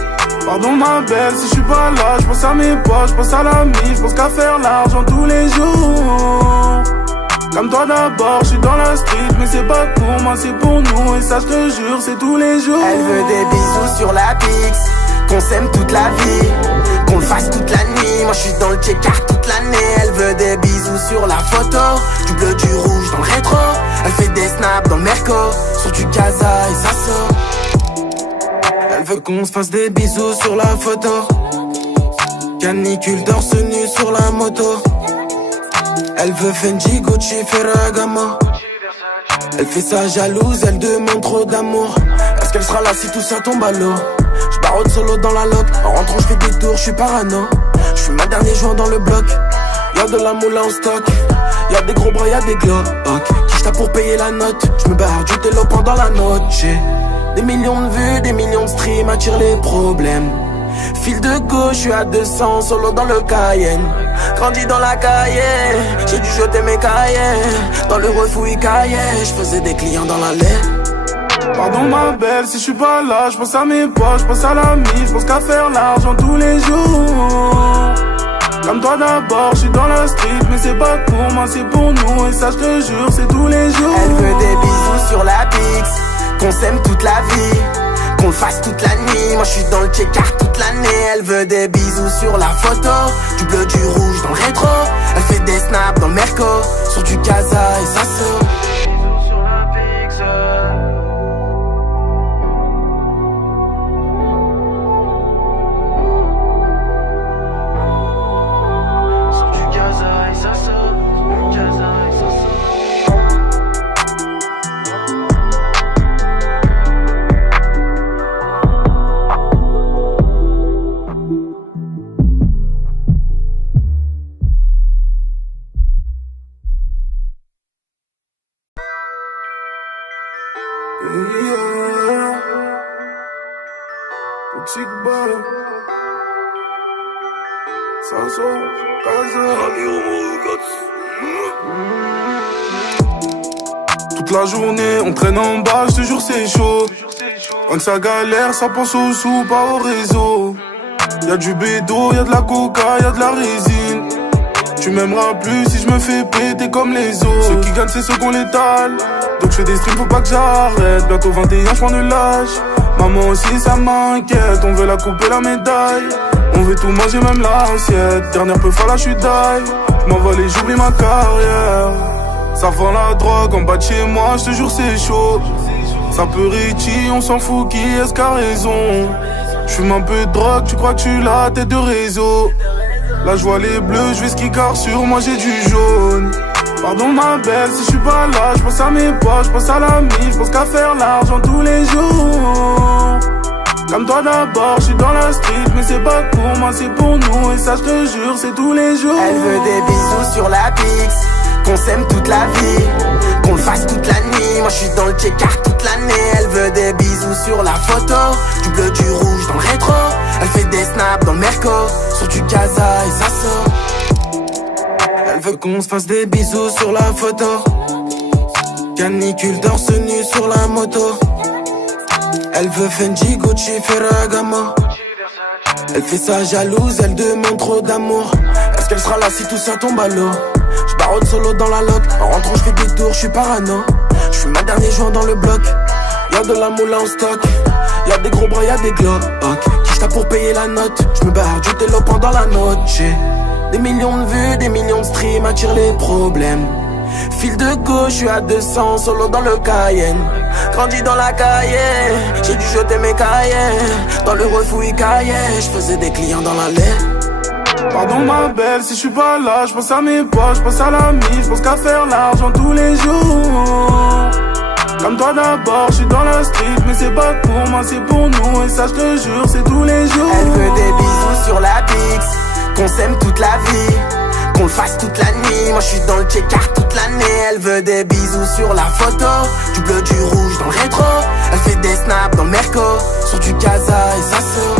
Pardon ma belle, si j'suis pas là, j'pense à mes poches, j'pense à la mise, j'pense qu'à faire l'argent tous les jours. Comme toi d'abord, j'suis dans la street, mais c'est pas pour moi, c'est pour nous. Et ça j'te jure, c'est tous les jours. Elle veut des bisous sur la Pix, qu'on s'aime toute la vie, qu'on le fasse toute la nuit. Moi je suis dans le check-art toute l'année. Elle veut des bisous sur la photo, du bleu, du rouge dans le rétro. Elle fait des snaps dans le merco, sur du casa et ça sort. Elle veut qu'on se fasse des bisous sur la photo, canicule torse nu sur la moto. Elle veut Fendi, Gucci, Ferragamo. Elle fait ça jalouse, elle demande trop d'amour. Est-ce qu'elle sera là si tout ça tombe à l'eau? J'barre solo dans la loc, en rentrant j'fais des tours, j'suis parano. J'fume ma dernier joint dans le bloc. Y'a de la moula en stock, y'a des gros bras, y'a des glocks. Qui j'tape pour payer la note? J'me barre du télo pendant la note. J'ai des millions de vues, des millions de streams, attire les problèmes. Fil de gauche, j'suis à 200, solo dans le Cayenne. Grandi dans la cahier, j'ai dû jeter mes cahiers. Dans le refouille cahier, j'faisais des clients dans l'allée. Pardon ma belle, si je suis pas là, je pense à mes poches, je pense à la mise, je pense qu'à faire l'argent tous les jours. Comme toi d'abord, je suis dans la street, mais c'est pas pour moi, c'est pour nous. Et ça je te jure, c'est tous les jours. Elle veut des bisous sur la Pix, qu'on s'aime toute la vie, qu'on le fasse toute la nuit. Moi je suis dans le check-art toute l'année. Elle veut des bisous sur la photo, du bleu, du rouge dans le rétro. Elle fait des snaps dans le merco, sur du casa et ça sort. Yeah. Boutique balle, Sanso, Casa. Toute la journée on traîne en bas, je te jure c'est chaud. Quand ça galère, ça pense aux sous, pas au réseau. Y'a du bédo, y'a de la coca, y'a de la résine. Tu m'aimeras plus si je me fais péter comme les autres. Ceux qui gagnent c'est ceux qu'on l'étale. Donc je fais des streams, faut pas que j'arrête. Bientôt 21, j'prends de l'âge. Maman aussi ça m'inquiète. On veut la couper la médaille. On veut tout manger, même l'assiette. Dernière peu folle, là j'suis die. J'm'envole et j'oublie ma carrière. Ça vend la drogue en bas de chez moi, j'te jure c'est chaud. Ça peut Richie, on s'en fout, qui est-ce qu'a raison? J'fume un peu de drogue, tu crois que tu l'as, tête de réseau. Là je vois les bleus, je vais ski car sur moi j'ai du jaune. Pardon ma belle, si je suis pas là, je pense à mes poches, je pense à la mise, je pense qu'à faire l'argent tous les jours. Comme toi d'abord, je suis dans la street, mais c'est pas pour moi, c'est pour nous. Et ça je te jure, c'est tous les jours. Elle veut des bisous sur la Pix, qu'on s'aime toute la vie, qu'on le fasse toute la nuit. Moi je suis dans le check-art toute l'année. Elle veut des bisous sur la photo, du bleu, du rouge dans le rétro. Elle fait des snaps dans le merco, sur du casa et ça sort. Elle veut qu'on se fasse des bisous sur la photo, canicule torse nu sur la moto. Elle veut Fendi, Gucci, Ferragamo. Elle fait ça jalouse, elle demande trop d'amour. Est-ce qu'elle sera là si tout ça tombe à l'eau? J'barre solo dans la loc, en rentrant j'fais des tours, j'suis parano. J'fume ma dernier joint dans le bloc. Y'a de la moula en stock, y'a des gros bras, y'a des glocks. Qui j'tape pour payer la note? J'me barre du télo pendant la note. J'ai des millions de vues, des millions de streams, attire les problèmes. Fil de gauche, j'suis à 200, solo dans le Cayenne. Grandi dans la cahier, j'ai dû jeter mes cahiers. Dans le refouille cahier, j'faisais des clients dans l'allée. Pardon ma belle, si je suis pas là, je pense à mes poches, je pense à la mise, je pense qu'à faire l'argent tous les jours. Comme toi d'abord, je suis dans la street, mais c'est pas pour moi, c'est pour nous. Et ça je te jure, c'est tous les jours. Elle veut des bisous sur la Pix, qu'on s'aime toute la vie, qu'on le fasse toute la nuit. Moi je suis dans le check-art toute l'année. Elle veut des bisous sur la photo, du bleu, du rouge dans le rétro. Elle fait des snaps dans le merco, sur du casa et ça sort.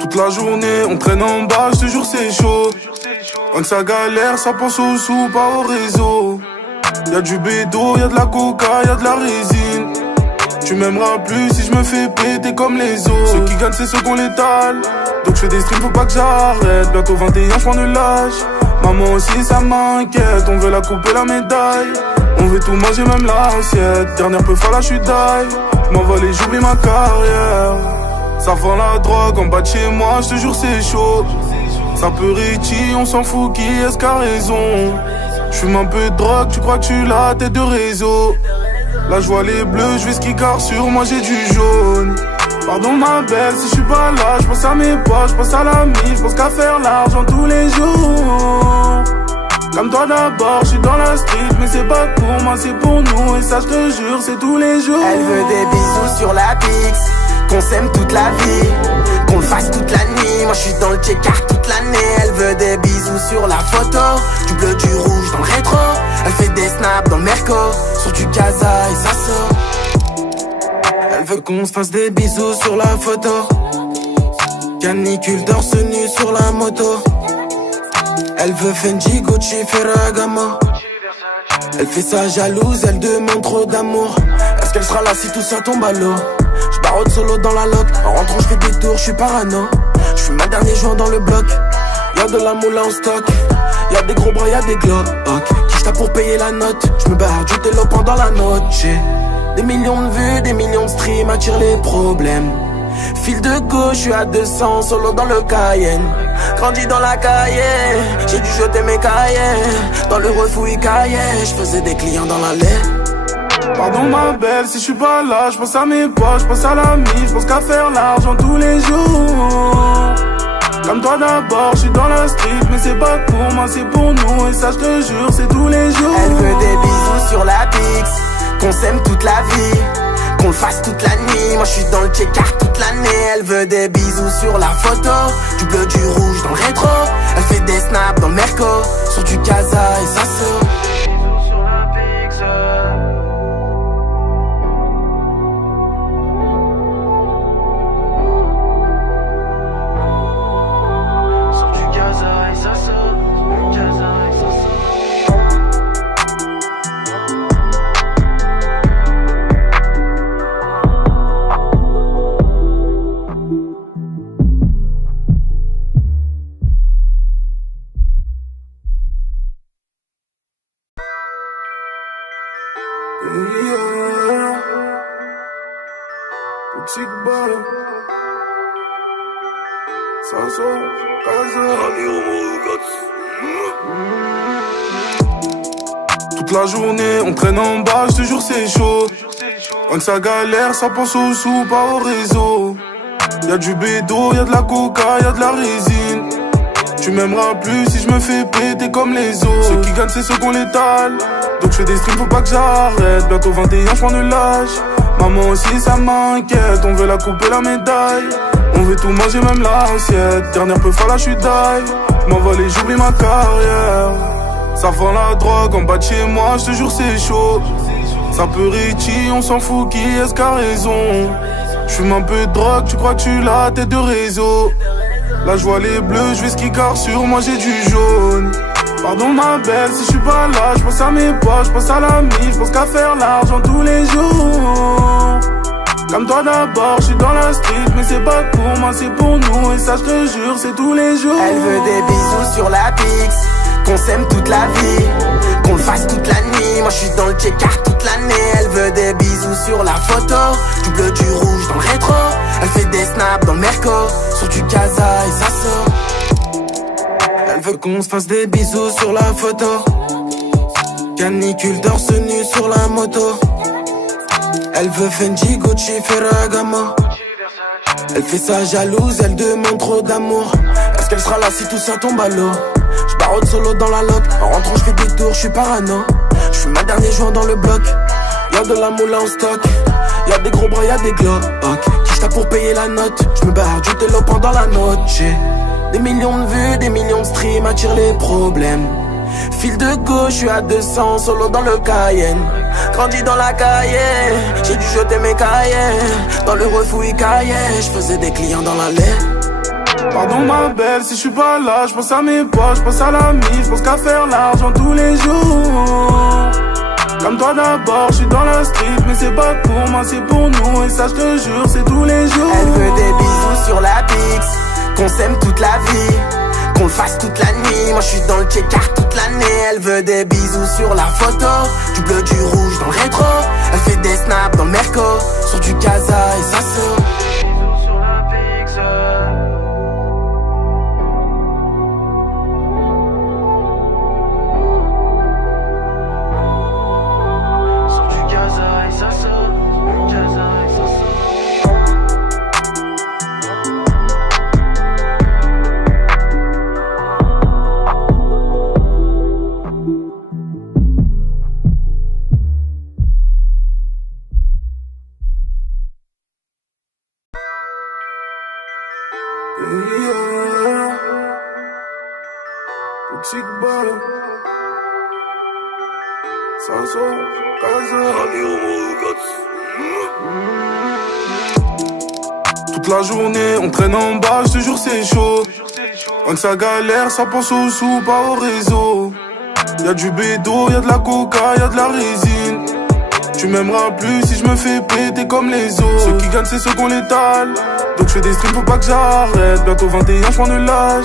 Toute la journée on traîne en bas, je te jure c'est chaud. Quand ça galère, ça pense aux sous, pas au réseau. Y'a du bédo, y'a de la coca, y'a de la résine. Tu m'aimeras plus si je me fais péter comme les autres. Ceux qui gagnent c'est ceux qu'on l'étale. Donc je fais des streams, faut pas que j'arrête. Bientôt 21, j'prends de l'âge. Maman aussi ça m'inquiète, on veut la couper la médaille. On veut tout manger, même l'assiette. Dernière peu là, j'suis die. J'm'envole et j'oublie ma carrière. Ça vend la drogue en bas de chez moi, j'te jure c'est chaud. Ça peut Richie, on s'en fout, qui est-ce qu'a raison? J'fume un peu de drogue, tu crois que tu l'as, tête de réseau. Là je vois les bleus, je vais ski car sur moi j'ai du jaune. Pardon ma belle, si je suis pas là, je pense à mes poches, je pense à la mif, je pense qu'à faire l'argent tous les jours. Comme toi d'abord, je suis dans la street, mais c'est pas pour moi, c'est pour nous. Et ça je te jure, c'est tous les jours. Elle veut des bisous sur la Pix, qu'on s'aime toute la vie, qu'on le fasse toute la nuit. Moi je suis dans le check-art toute l'année. Elle veut des bisous sur la photo, du bleu, du rouge dans le rétro. Elle fait des snaps dans le Merco, sur du Casa et ça sort. Elle veut qu'on se fasse des bisous sur la photo, canicule torse nu sur la moto. Elle veut Fendi, Gucci, Ferragamo. Elle fait ça jalouse, elle demande trop d'amour. Est-ce qu'elle sera là si tout ça tombe à l'eau? J'barode solo dans la loc, en rentrant j'fais des tours, j'suis parano. J'fume ma dernier joint dans le bloc. Y'a de la moula en stock, y'a des gros bras, y'a des glocks. Qui j'tape pour payer la note? J'me barre du télo pendant la note. J'ai des millions de vues, des millions de streams, attire les problèmes. Fil de gauche, j'suis à 200, solo dans le Cayenne. Grandi dans la cahier, j'ai dû jeter mes cahiers. Dans le refouille cahier, j'faisais des clients dans l'allée. Pardon ma belle, si je suis pas là, je pense à mes poches, je pense à la mif, je pense qu'à faire l'argent tous les jours. Comme toi d'abord, je suis dans la street, mais c'est pas pour moi, c'est pour nous. Et ça je te jure, c'est tous les jours. Elle veut des bisous sur la Pix, qu'on s'aime toute la vie, qu'on le fasse toute la nuit. Moi je suis dans le check-art toute l'année. Elle veut des bisous sur la photo, du bleu, du rouge dans le rétro. Elle fait des snaps dans le Merco, sur du Casa et ça sort. Toute la journée on traîne en bas, je te jure c'est chaud. Quand ça galère, ça pense aux sous, pas au réseau. Y'a du bédo, y'a de la coca, y'a de la résine. Tu m'aimeras plus si je me fais péter comme les autres. Ceux qui gagnent c'est ceux qu'on l'étale. Donc je fais des streams, faut pas que j'arrête. Bientôt 21, j'prends de l'âge. Maman aussi ça m'inquiète, on veut la couper la médaille. On veut tout manger, même l'assiette. Dernière peu là, j'suis die. J'm'envole et j'oublie ma carrière. Ça vend la drogue en bas de chez moi, j'te jure c'est chaud. Ça peut Richie, on s'en fout, qui est-ce qu'a raison? J'fume un peu de drogue, tu crois que tu l'as, tête de réseau. Là je vois les bleus, je vais ski car sur moi j'ai du jaune. Pardon ma belle, si je suis pas là, je pense à mes poches, je pense à la mif, je pense qu'à faire l'argent tous les jours. Comme toi d'abord, je suis dans la street, mais c'est pas pour moi, c'est pour nous. Et ça je te jure, c'est tous les jours. Elle veut des bisous sur la Pix, qu'on s'aime toute la vie, qu'on le fasse toute la nuit. Moi je suis dans le check-art toute l'année. Elle veut des bisous sur la photo, du bleu, du rouge dans le rétro. Elle fait des snaps dans le Merco, sur du Casa et ça sort. Elle veut qu'on se fasse des bisous sur la photo, canicule torse nu sur la moto. Elle veut Fendi, Gucci, Ferragamo. Elle fait ça jalouse, elle demande trop d'amour. Est-ce qu'elle sera là si tout ça tombe à l'eau? J'barode solo dans la loc, en rentrant j'fais des tours, j'suis parano. J'fume ma dernier joint dans le bloc. Y'a de la moula en stock, y'a des gros bras, y'a des glocks. Qui j'tape pour payer la note? J'me barre du télo pendant la note. J'ai des millions de vues, des millions de streams, attire les problèmes. Fil de gauche, je suis à 200, solo dans le Cayenne. Grandi dans la cahier, j'ai dû jeter mes cahiers. Dans le refouille cahier, je faisais des clients dans l'allée. Pardon ma belle, si je suis pas là, je pense à mes poches, je pense à la mise, je pense qu'à faire l'argent tous les jours. Comme toi d'abord, je suis dans la street, mais c'est pas pour moi, c'est pour nous. Et ça je te jure, c'est tous les jours. Elle veut des bisous sur la Pix, qu'on s'aime toute la vie, qu'on le fasse toute la nuit. Moi je suis dans le check-art toute l'année. Elle veut des bisous sur la photo, du bleu, du rouge dans le rétro. Elle fait des snaps dans le Merco, sur du Casa et ça saute. Toute la journée, on traîne en bas, je te jure c'est chaud. Quand ça galère, ça pense aux sous, pas au réseau. Y'a du bédo, y'a de la coca, y'a de la résine. Tu m'aimeras plus si je me fais péter comme les autres. Ceux qui gagnent, c'est ceux qu'on l'étale. Donc je fais des streams, faut pas que j'arrête. Bientôt 21, je prends de l'âge.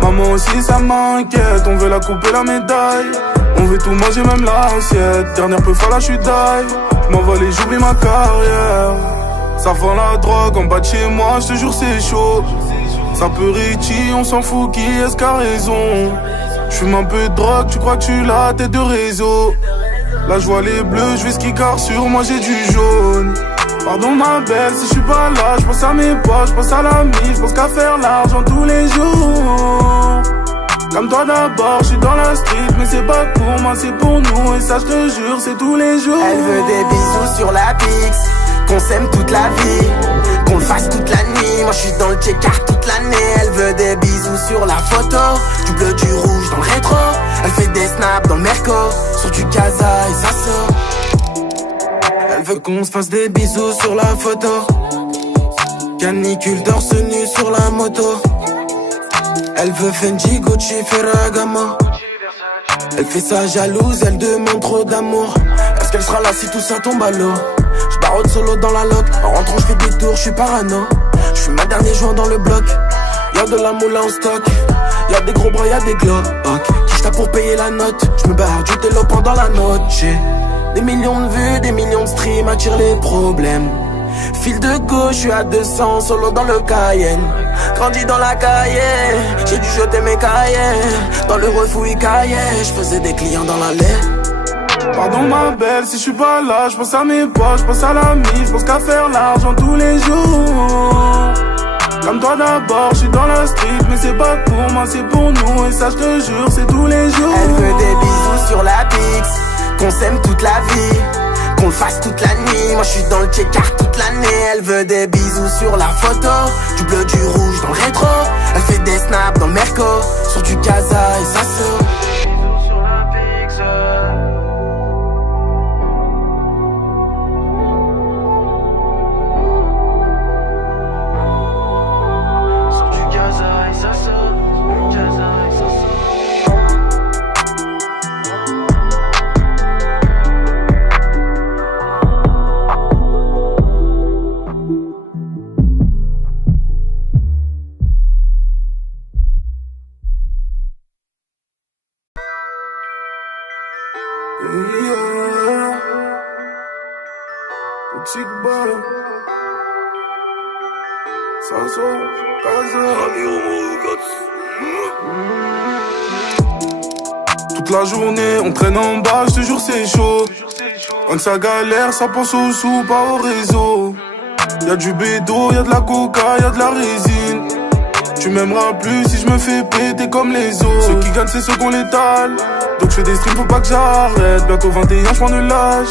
Maman aussi, ça m'inquiète. On veut la couper, la médaille. On veut tout manger, même l'assiette. Dernière peu folle, là, je suis die. J'm'envole et j'oublie ma carrière. Ça vend la drogue en bas de chez moi, je te jure c'est chaud. Ça peut Richie, on s'en fout, qui est-ce qu'a raison? J'fume un peu de drogue, tu crois que tu l'as, tête de réseau. Là je vois les bleus, je vais ski car sur moi j'ai du jaune. Pardon ma belle, si je suis pas là, je pense à mes poches, je pense à la mise, je pense qu'à faire l'argent tous les jours. Comme toi d'abord, je suis dans la street, mais c'est pas pour moi, c'est pour nous. Et ça je te jure, c'est tous les jours. Elle veut des bisous sur la Pix, qu'on s'aime toute la vie, qu'on le fasse toute la nuit. Moi je suis dans le check-art toute l'année. Elle veut des bisous sur la photo, du bleu, du rouge dans le rétro. Elle fait des snaps dans le Merco, sur du Casa et ça saute. Elle veut qu'on se fasse des bisous sur la photo, canicule torse nu sur la moto. Elle veut Fendi, Gucci, Ferragamo. Elle fait sa jalouse, elle demande trop d'amour. Est-ce qu'elle sera là si tout ça tombe à l'eau? J'barode solo dans la loc, en rentrant j'fais des tours, j'suis parano. J'fume ma dernier joint dans le bloc. Y'a de la moula en stock, y'a des gros bras, y'a des glocks. Qui j'tape pour payer la note? J'me barre du télo pendant la note. J'ai des millions de vues, des millions de streams, attire les problèmes. Fil de gauche, je suis à 200, solo dans le Cayenne. Grandi dans la cahier, j'ai dû jeter mes cahiers. Dans le refouille cahier, je faisais des clients dans l'allée. Pardon ma belle, si je suis pas là, je pense à mes poches, je pense à la mise, je pense qu'à faire l'argent tous les jours. Comme toi d'abord, je suis dans la street, mais c'est pas pour moi, c'est pour nous. Et ça je te jure, c'est tous les jours. Elle veut des bisous sur la Pix, qu'on s'aime toute la vie, qu'on le fasse toute la nuit. Moi je suis dans le check-art toute l'année. Elle veut des bisous sur la photo, du bleu, du rouge dans le rétro. Elle fait des snaps dans le Merco, sur du Casa et ça saute. Toute la journée, on traîne en bas, je te jure c'est chaud. Quand ça galère, ça pense aux sous, pas au réseau. Y'a du bédo, y'a de la coca, y'a de la résine. Tu m'aimeras plus si je me fais péter comme les autres. Ceux qui gagnent, c'est ceux qu'on l'étale. Donc je fais des streams, faut pas que j'arrête. Bientôt 21, je prends de l'âge.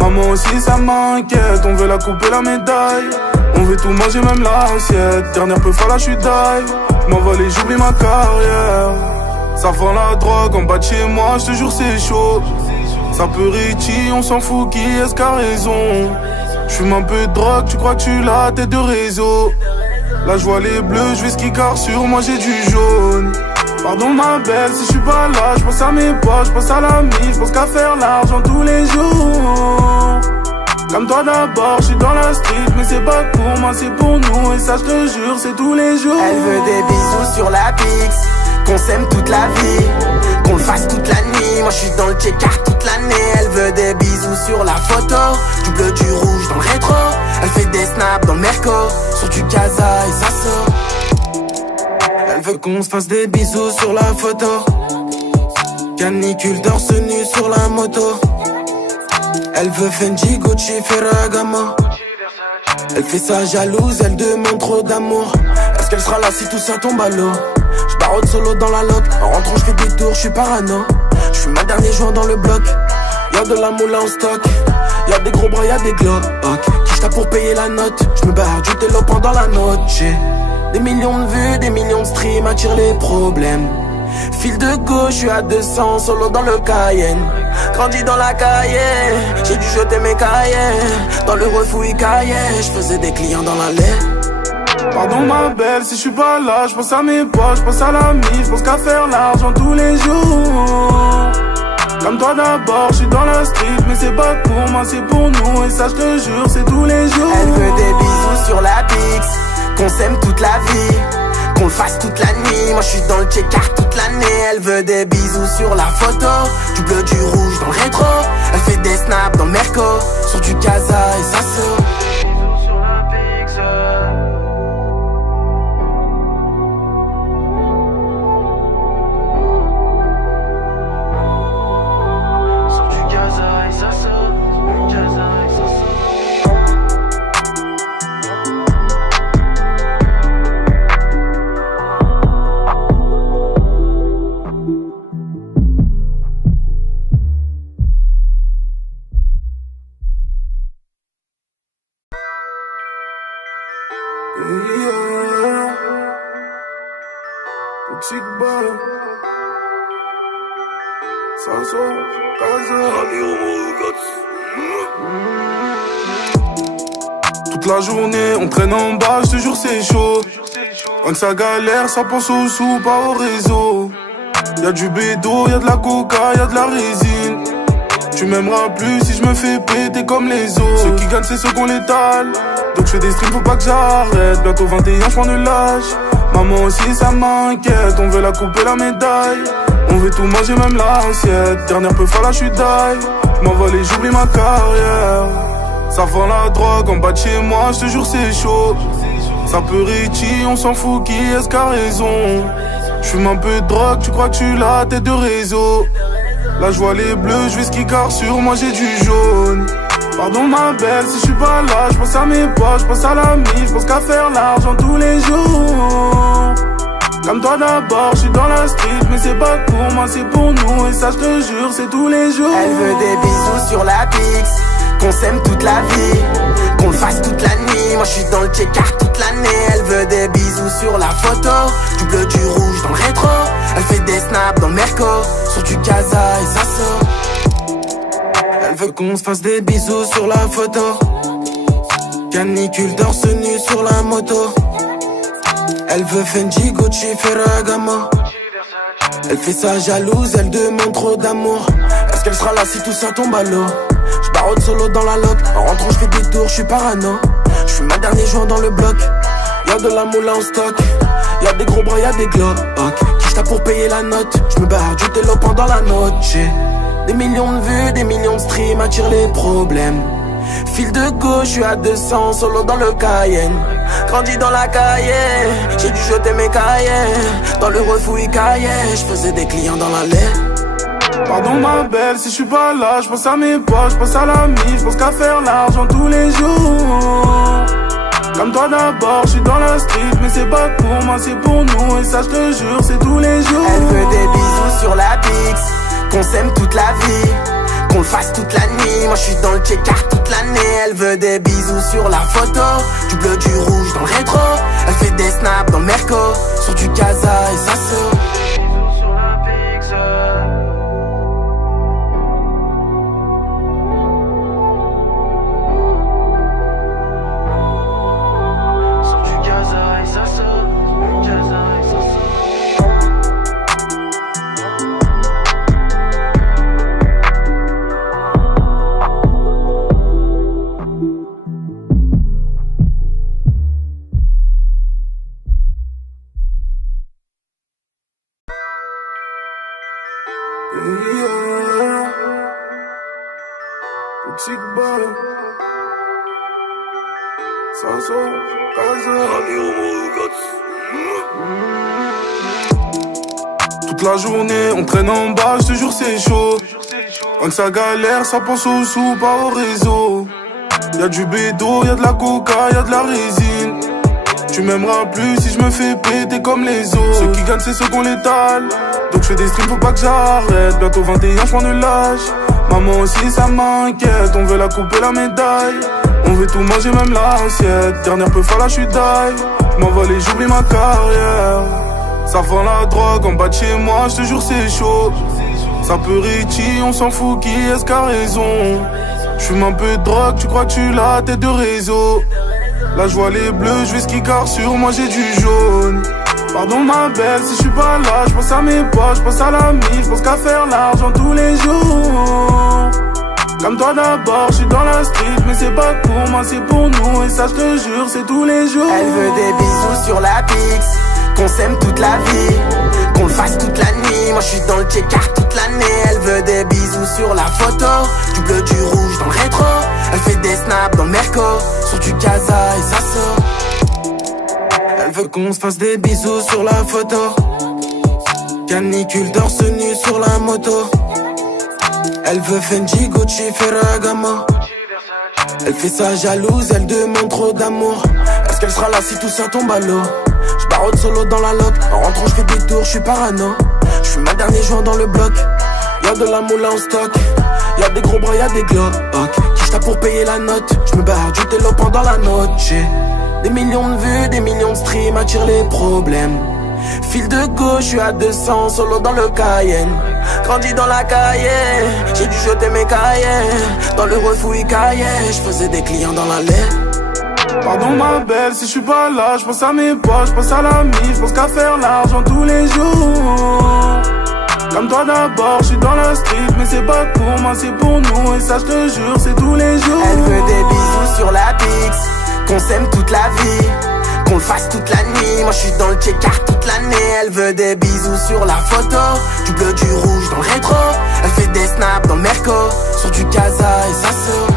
Maman aussi, ça m'inquiète. On veut la couper, la médaille. On veut tout manger, même l'assiette. Dernière peu folle, là, je suis die. J'm'envole et j'oublie ma carrière. Ça vend la drogue en bas de chez moi, je te jure c'est chaud. Ça peut Richie, on s'en fout, qui est-ce qu'a raison? J'fume un peu de drogue, tu crois que tu l'as, tête de réseau. Là je vois les bleus, je vais ski car sur moi j'ai du jaune. Pardon ma belle, si je suis pas là, je pense à mes potes, je pense à l'ami, je pense qu'à faire l'argent tous les jours. Comme toi d'abord, je suis dans la street, mais c'est pas pour moi, c'est pour nous. Et ça je te jure, c'est tous les jours. Elle veut des bisous sur la Pix, qu'on s'aime toute la vie, qu'on le fasse toute la nuit. Moi je suis dans le check-art toute l'année. Elle veut des bisous sur la photo, du bleu, du rouge dans le rétro. Elle fait des snaps dans le Merco, sur du Casa et ça sort. Elle veut qu'on se fasse des bisous sur la photo, canicule torse nu sur la moto. Elle veut Fendi, Gucci, Ferragamo. Elle fait ça jalouse, elle demande trop d'amour. Est-ce qu'elle sera là si tout ça tombe à l'eau? J'barode solo dans la loc, en rentrant j'fais des tours, j'suis parano. J'suis ma dernier joint dans le bloc. Y'a de la moula en stock, y'a des gros bras, y'a des glocks. Qui j't'a pour payer la note? J'me barre du télo pendant la note. J'ai des millions de vues, des millions de streams, attire les problèmes. Fil de gauche, j'suis à 200, solo dans le Cayenne. Grandi dans la cahier, j'ai dû jeter mes cahiers. Dans le refouille cahier, j'faisais des clients dans l'allée. Pardon ma belle, si je suis pas là, je pense à mes potes, je pense à l'ami, je pense qu'à faire l'argent tous les jours. Comme toi d'abord, je suis dans la street, mais c'est pas pour moi, c'est pour nous. Et ça je te jure, c'est tous les jours. Elle veut des bisous sur la Pix, qu'on s'aime toute la vie, qu'on le fasse toute la nuit. Moi je suis dans le check-art toute l'année. Elle veut des bisous sur la photo, du bleu, du rouge dans le rétro. Elle fait des snaps dans le Merco, sur du Casa et ça sort. Toute la journée, on traîne en bas, je te jure c'est chaud. Quand ça galère, ça pense aux sous, pas au réseau. Y'a du bédo, y'a de la coca, y'a de la résine. Tu m'aimeras plus si je me fais péter comme les autres. Ceux qui gagnent, c'est ceux qu'on l'étale. Donc je fais des streams, faut pas que j'arrête. Bientôt 21, j'prends de l'âge. Maman aussi, ça m'inquiète. On veut la couper, la médaille. On veut tout manger, même l'assiette. Dernière peu là, j'suis die. J'm'envole et j'oublie ma carrière. Ça vend la drogue en bas de chez moi, je te jure c'est chaud. Ça peut Richie, on s'en fout, qui est-ce qu'a raison? J'fume un peu de drogue, tu crois que tu l'as, tête de réseau. Là je vois les bleus, je vais ski car sur moi j'ai du jaune. Pardon ma belle, si je suis pas là, je pense à mes potes, je pense à l'ami, je pense qu'à faire l'argent tous les jours. Comme toi d'abord, je suis dans la street, mais c'est pas pour moi, c'est pour nous. Et ça je te jure, c'est tous les jours. Elle veut des bisous sur la Pix, qu'on s'aime toute la vie, qu'on le fasse toute la nuit. Moi je suis dans le check-art toute l'année. Elle veut des bisous sur la photo, du bleu, du rouge dans le rétro. Elle fait des snaps dans le Merco, sur du Casa et ça sort. Elle veut qu'on se fasse des bisous sur la photo, canicule torse nu sur la moto. Elle veut Fendi, Gucci, Ferragamo. Elle fait ça jalouse, elle demande trop d'amour. Est-ce qu'elle sera là si tout ça tombe à l'eau? J'barode solo dans la loc, en rentrant j'fais des tours, j'suis parano. J'fume ma dernier joint dans le bloc. Y'a de la moula en stock, y'a des gros bras, y'a des glocks. Qui j't'a pour payer la note? J'me barre du télo pendant la note. J'ai des millions de vues, des millions de streams, attire les problèmes. Fil de gauche, j'suis à 200, solo dans le Cayenne. Grandi dans la cahier, j'ai dû jeter mes cahiers. Dans le refouille cahier, j'faisais des clients dans l'allée. Pardon ma belle, si je suis pas là, je pense à mes potes, je pense à l'ami, je pense qu'à faire l'argent tous les jours. Comme toi d'abord, je suis dans la street, mais c'est pas pour moi, c'est pour nous. Et ça je te jure, c'est tous les jours. Elle veut des bisous sur la Pix, qu'on s'aime toute la vie, qu'on le fasse toute la nuit. Moi je suis dans le check-art toute l'année. Elle veut des bisous sur la photo, du bleu, du rouge dans le rétro. Elle fait des snaps dans le Merco, sur du Casa et ça sort. Toxic boy. Sasso, Kaza. Toute la journée, on traîne en bas, je te jure c'est chaud. Quand ça galère, ça pense aux sous, pas au réseau. Y'a du bédo, y'a de la coca, y'a de la résine. Tu m'aimeras plus si je me fais péter comme les autres. Ceux qui gagnent c'est ceux qu'on l'étale. Donc je fais des streams, faut pas que j'arrête. Bientôt 21, j'prends de l'âge. Maman aussi ça m'inquiète, on veut la couper la médaille. On veut tout manger même l'assiette. Dernière peu là j'suis die. J'm'envole et j'oublie ma carrière. Ça vend la drogue en bas de chez moi, j'te jure c'est chaud. Ça peut Richie, on s'en fout qui est-ce qu'a raison. J'fume un peu de drogue, tu crois que tu l'as, tête de réseau. Là je vois les bleus, je vais ski car sur moi j'ai du jaune. Pardon ma belle si je suis pas là, je pense à mes poches, je pense à la mif, je pense qu'à faire l'argent tous les jours. Comme toi d'abord, je suis dans la street, mais c'est pas pour moi, c'est pour nous. Et ça je te jure, c'est tous les jours. Elle veut des bisous sur la Pix, qu'on s'aime toute la vie, qu'on le fasse toute la nuit. Moi je suis dans le check-art toute l'année. Elle veut des bisous sur la photo, du bleu, du rouge dans le rétro. Elle fait des snaps dans le Merco, sur du Casa et ça sort. Elle veut qu'on se fasse des bisous sur la photo, canicule torse nu sur la moto. Elle veut Fendi, Gucci, Ferragamo. Elle fait ça jalouse, elle demande trop d'amour. Est-ce qu'elle sera là si tout ça tombe à l'eau? J'barode solo dans la loc, en rentrant j'fais des tours, j'suis parano. J'fuis ma dernier joint dans le bloc. Y'a de la moula en stock, y'a des gros bras, y'a des glocks. Qui j'tape pour payer la note? J'me barre du télo pendant la note. J'ai des millions de vues, des millions de streams, attire les problèmes. Fil de gauche, j'suis à 200, solo dans le Cayenne. Grandi dans la cahier, j'ai dû jeter mes cahiers. Dans le refouille cahier, j'faisais des clients dans l'allée. Pardon ma belle si je suis pas là, je pense à mes poches, je pense à la mif, je pense qu'à faire l'argent tous les jours. Comme toi d'abord, je suis dans la street, mais c'est pas pour moi, c'est pour nous. Et ça je te jure, c'est tous les jours. Elle veut des bisous sur la Pix, qu'on s'aime toute la vie, qu'on le fasse toute la nuit. Moi je suis dans le check-art toute l'année. Elle veut des bisous sur la photo, du bleu, du rouge dans le rétro. Elle fait des snaps dans le Merco, sur du Casa et ça sort.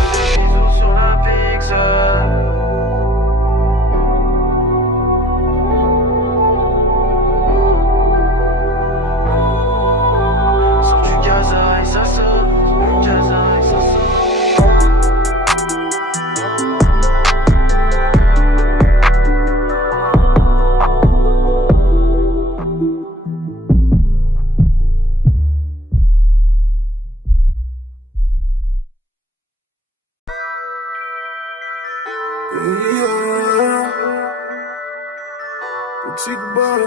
Toxic boy.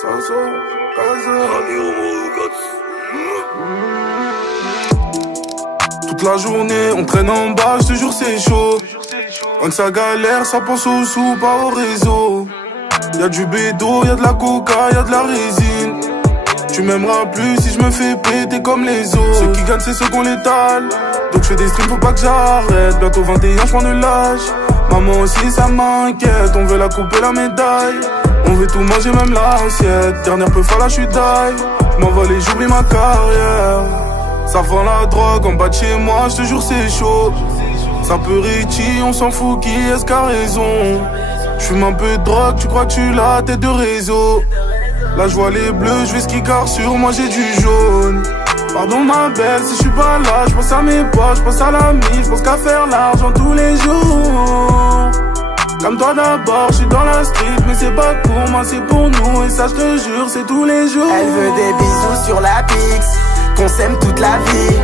Sasso, Kaza. Toute la journée, on traîne en bas, je te jure c'est chaud. Quand ça galère, ça pense aux sous, pas au réseau. Y'a du bédo, y'a de la coca, y'a de la résine. Tu m'aimeras plus si je me fais péter comme les autres. Ceux qui gagnent c'est ceux qu'on l'étale. Donc je fais des streams, faut pas que j'arrête. Bientôt 21, j'prends de l'âge. Maman aussi ça m'inquiète, on veut la couper la médaille. On veut tout manger même l'assiette. Dernière peu là j'suis die. J'm'envole et j'oublie ma carrière. Ça vend la drogue en bas de chez moi, j'te jure c'est chaud. Ça peut Richie, on s'en fout qui est-ce qu'a raison. J'fume un peu de drogue, tu crois que tu l'as, tête de réseau. Là je vois les bleus, je vais ski car sur moi j'ai du jaune. Pardon ma belle si je suis pas là, je pense à mes poches, je pense à la mif, je pense qu'à faire l'argent tous les jours. Comme toi d'abord, je suis dans la street, mais c'est pas pour moi, c'est pour nous. Et ça je te jure, c'est tous les jours. Elle veut des bisous sur la Pix, qu'on s'aime toute la vie,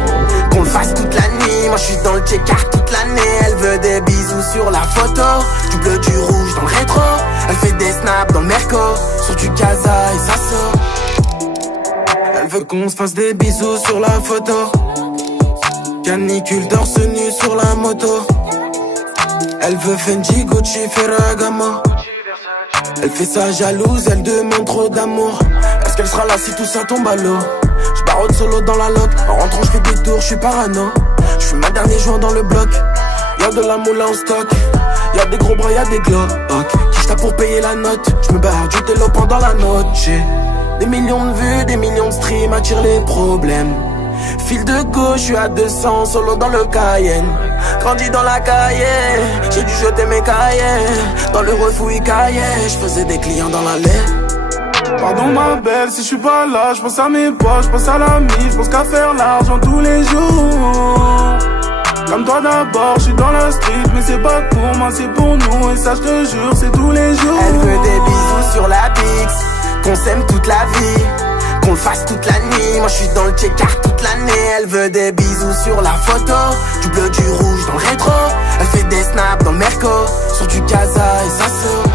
qu'on le fasse toute la nuit. Moi je suis dans le check-art toute l'année. Elle veut des bisous sur la photo, du bleu, du rouge dans le rétro. Elle fait des snaps dans le Merco, sur du Casa et ça sort. Elle veut qu'on se fasse des bisous sur la photo, canicule torse nu sur la moto. Elle veut Fendi, Gucci, Ferragamo. Elle fait ça jalouse, elle demande trop d'amour. Est-ce qu'elle sera là si tout ça tombe à l'eau? J'barode solo dans la loc, en rentrant j'fais des tours, j'suis parano. J'fuis ma dernier joint dans le bloc. Y'a de la moula en stock, y'a des gros bras, y'a des glocks. Qui j'tape pour payer la note? J'me barre du télo pendant la note. J'ai des millions de vues, des millions de streams, attire les problèmes. Fil de gauche, je suis à 200, solo dans le Cayenne. Grandi dans la cahier, j'ai dû jeter mes cahiers. Dans le refouille cahier, je faisais des clients dans l'allée. Pardon ma belle, si je suis pas là, je pense à mes poches, je pense à la mise, je pense qu'à faire l'argent tous les jours. Comme toi d'abord, je suis dans la street, mais c'est pas pour moi, c'est pour nous. Et ça je te jure, c'est tous les jours. Elle veut des bisous sur la Pix, qu'on s'aime toute la vie, qu'on le fasse toute la nuit. Moi je suis dans le check-art toute l'année. Elle veut des bisous sur la photo, du bleu, du rouge dans le rétro. Elle fait des snaps dans le Merco, sur du Casa et ça saute.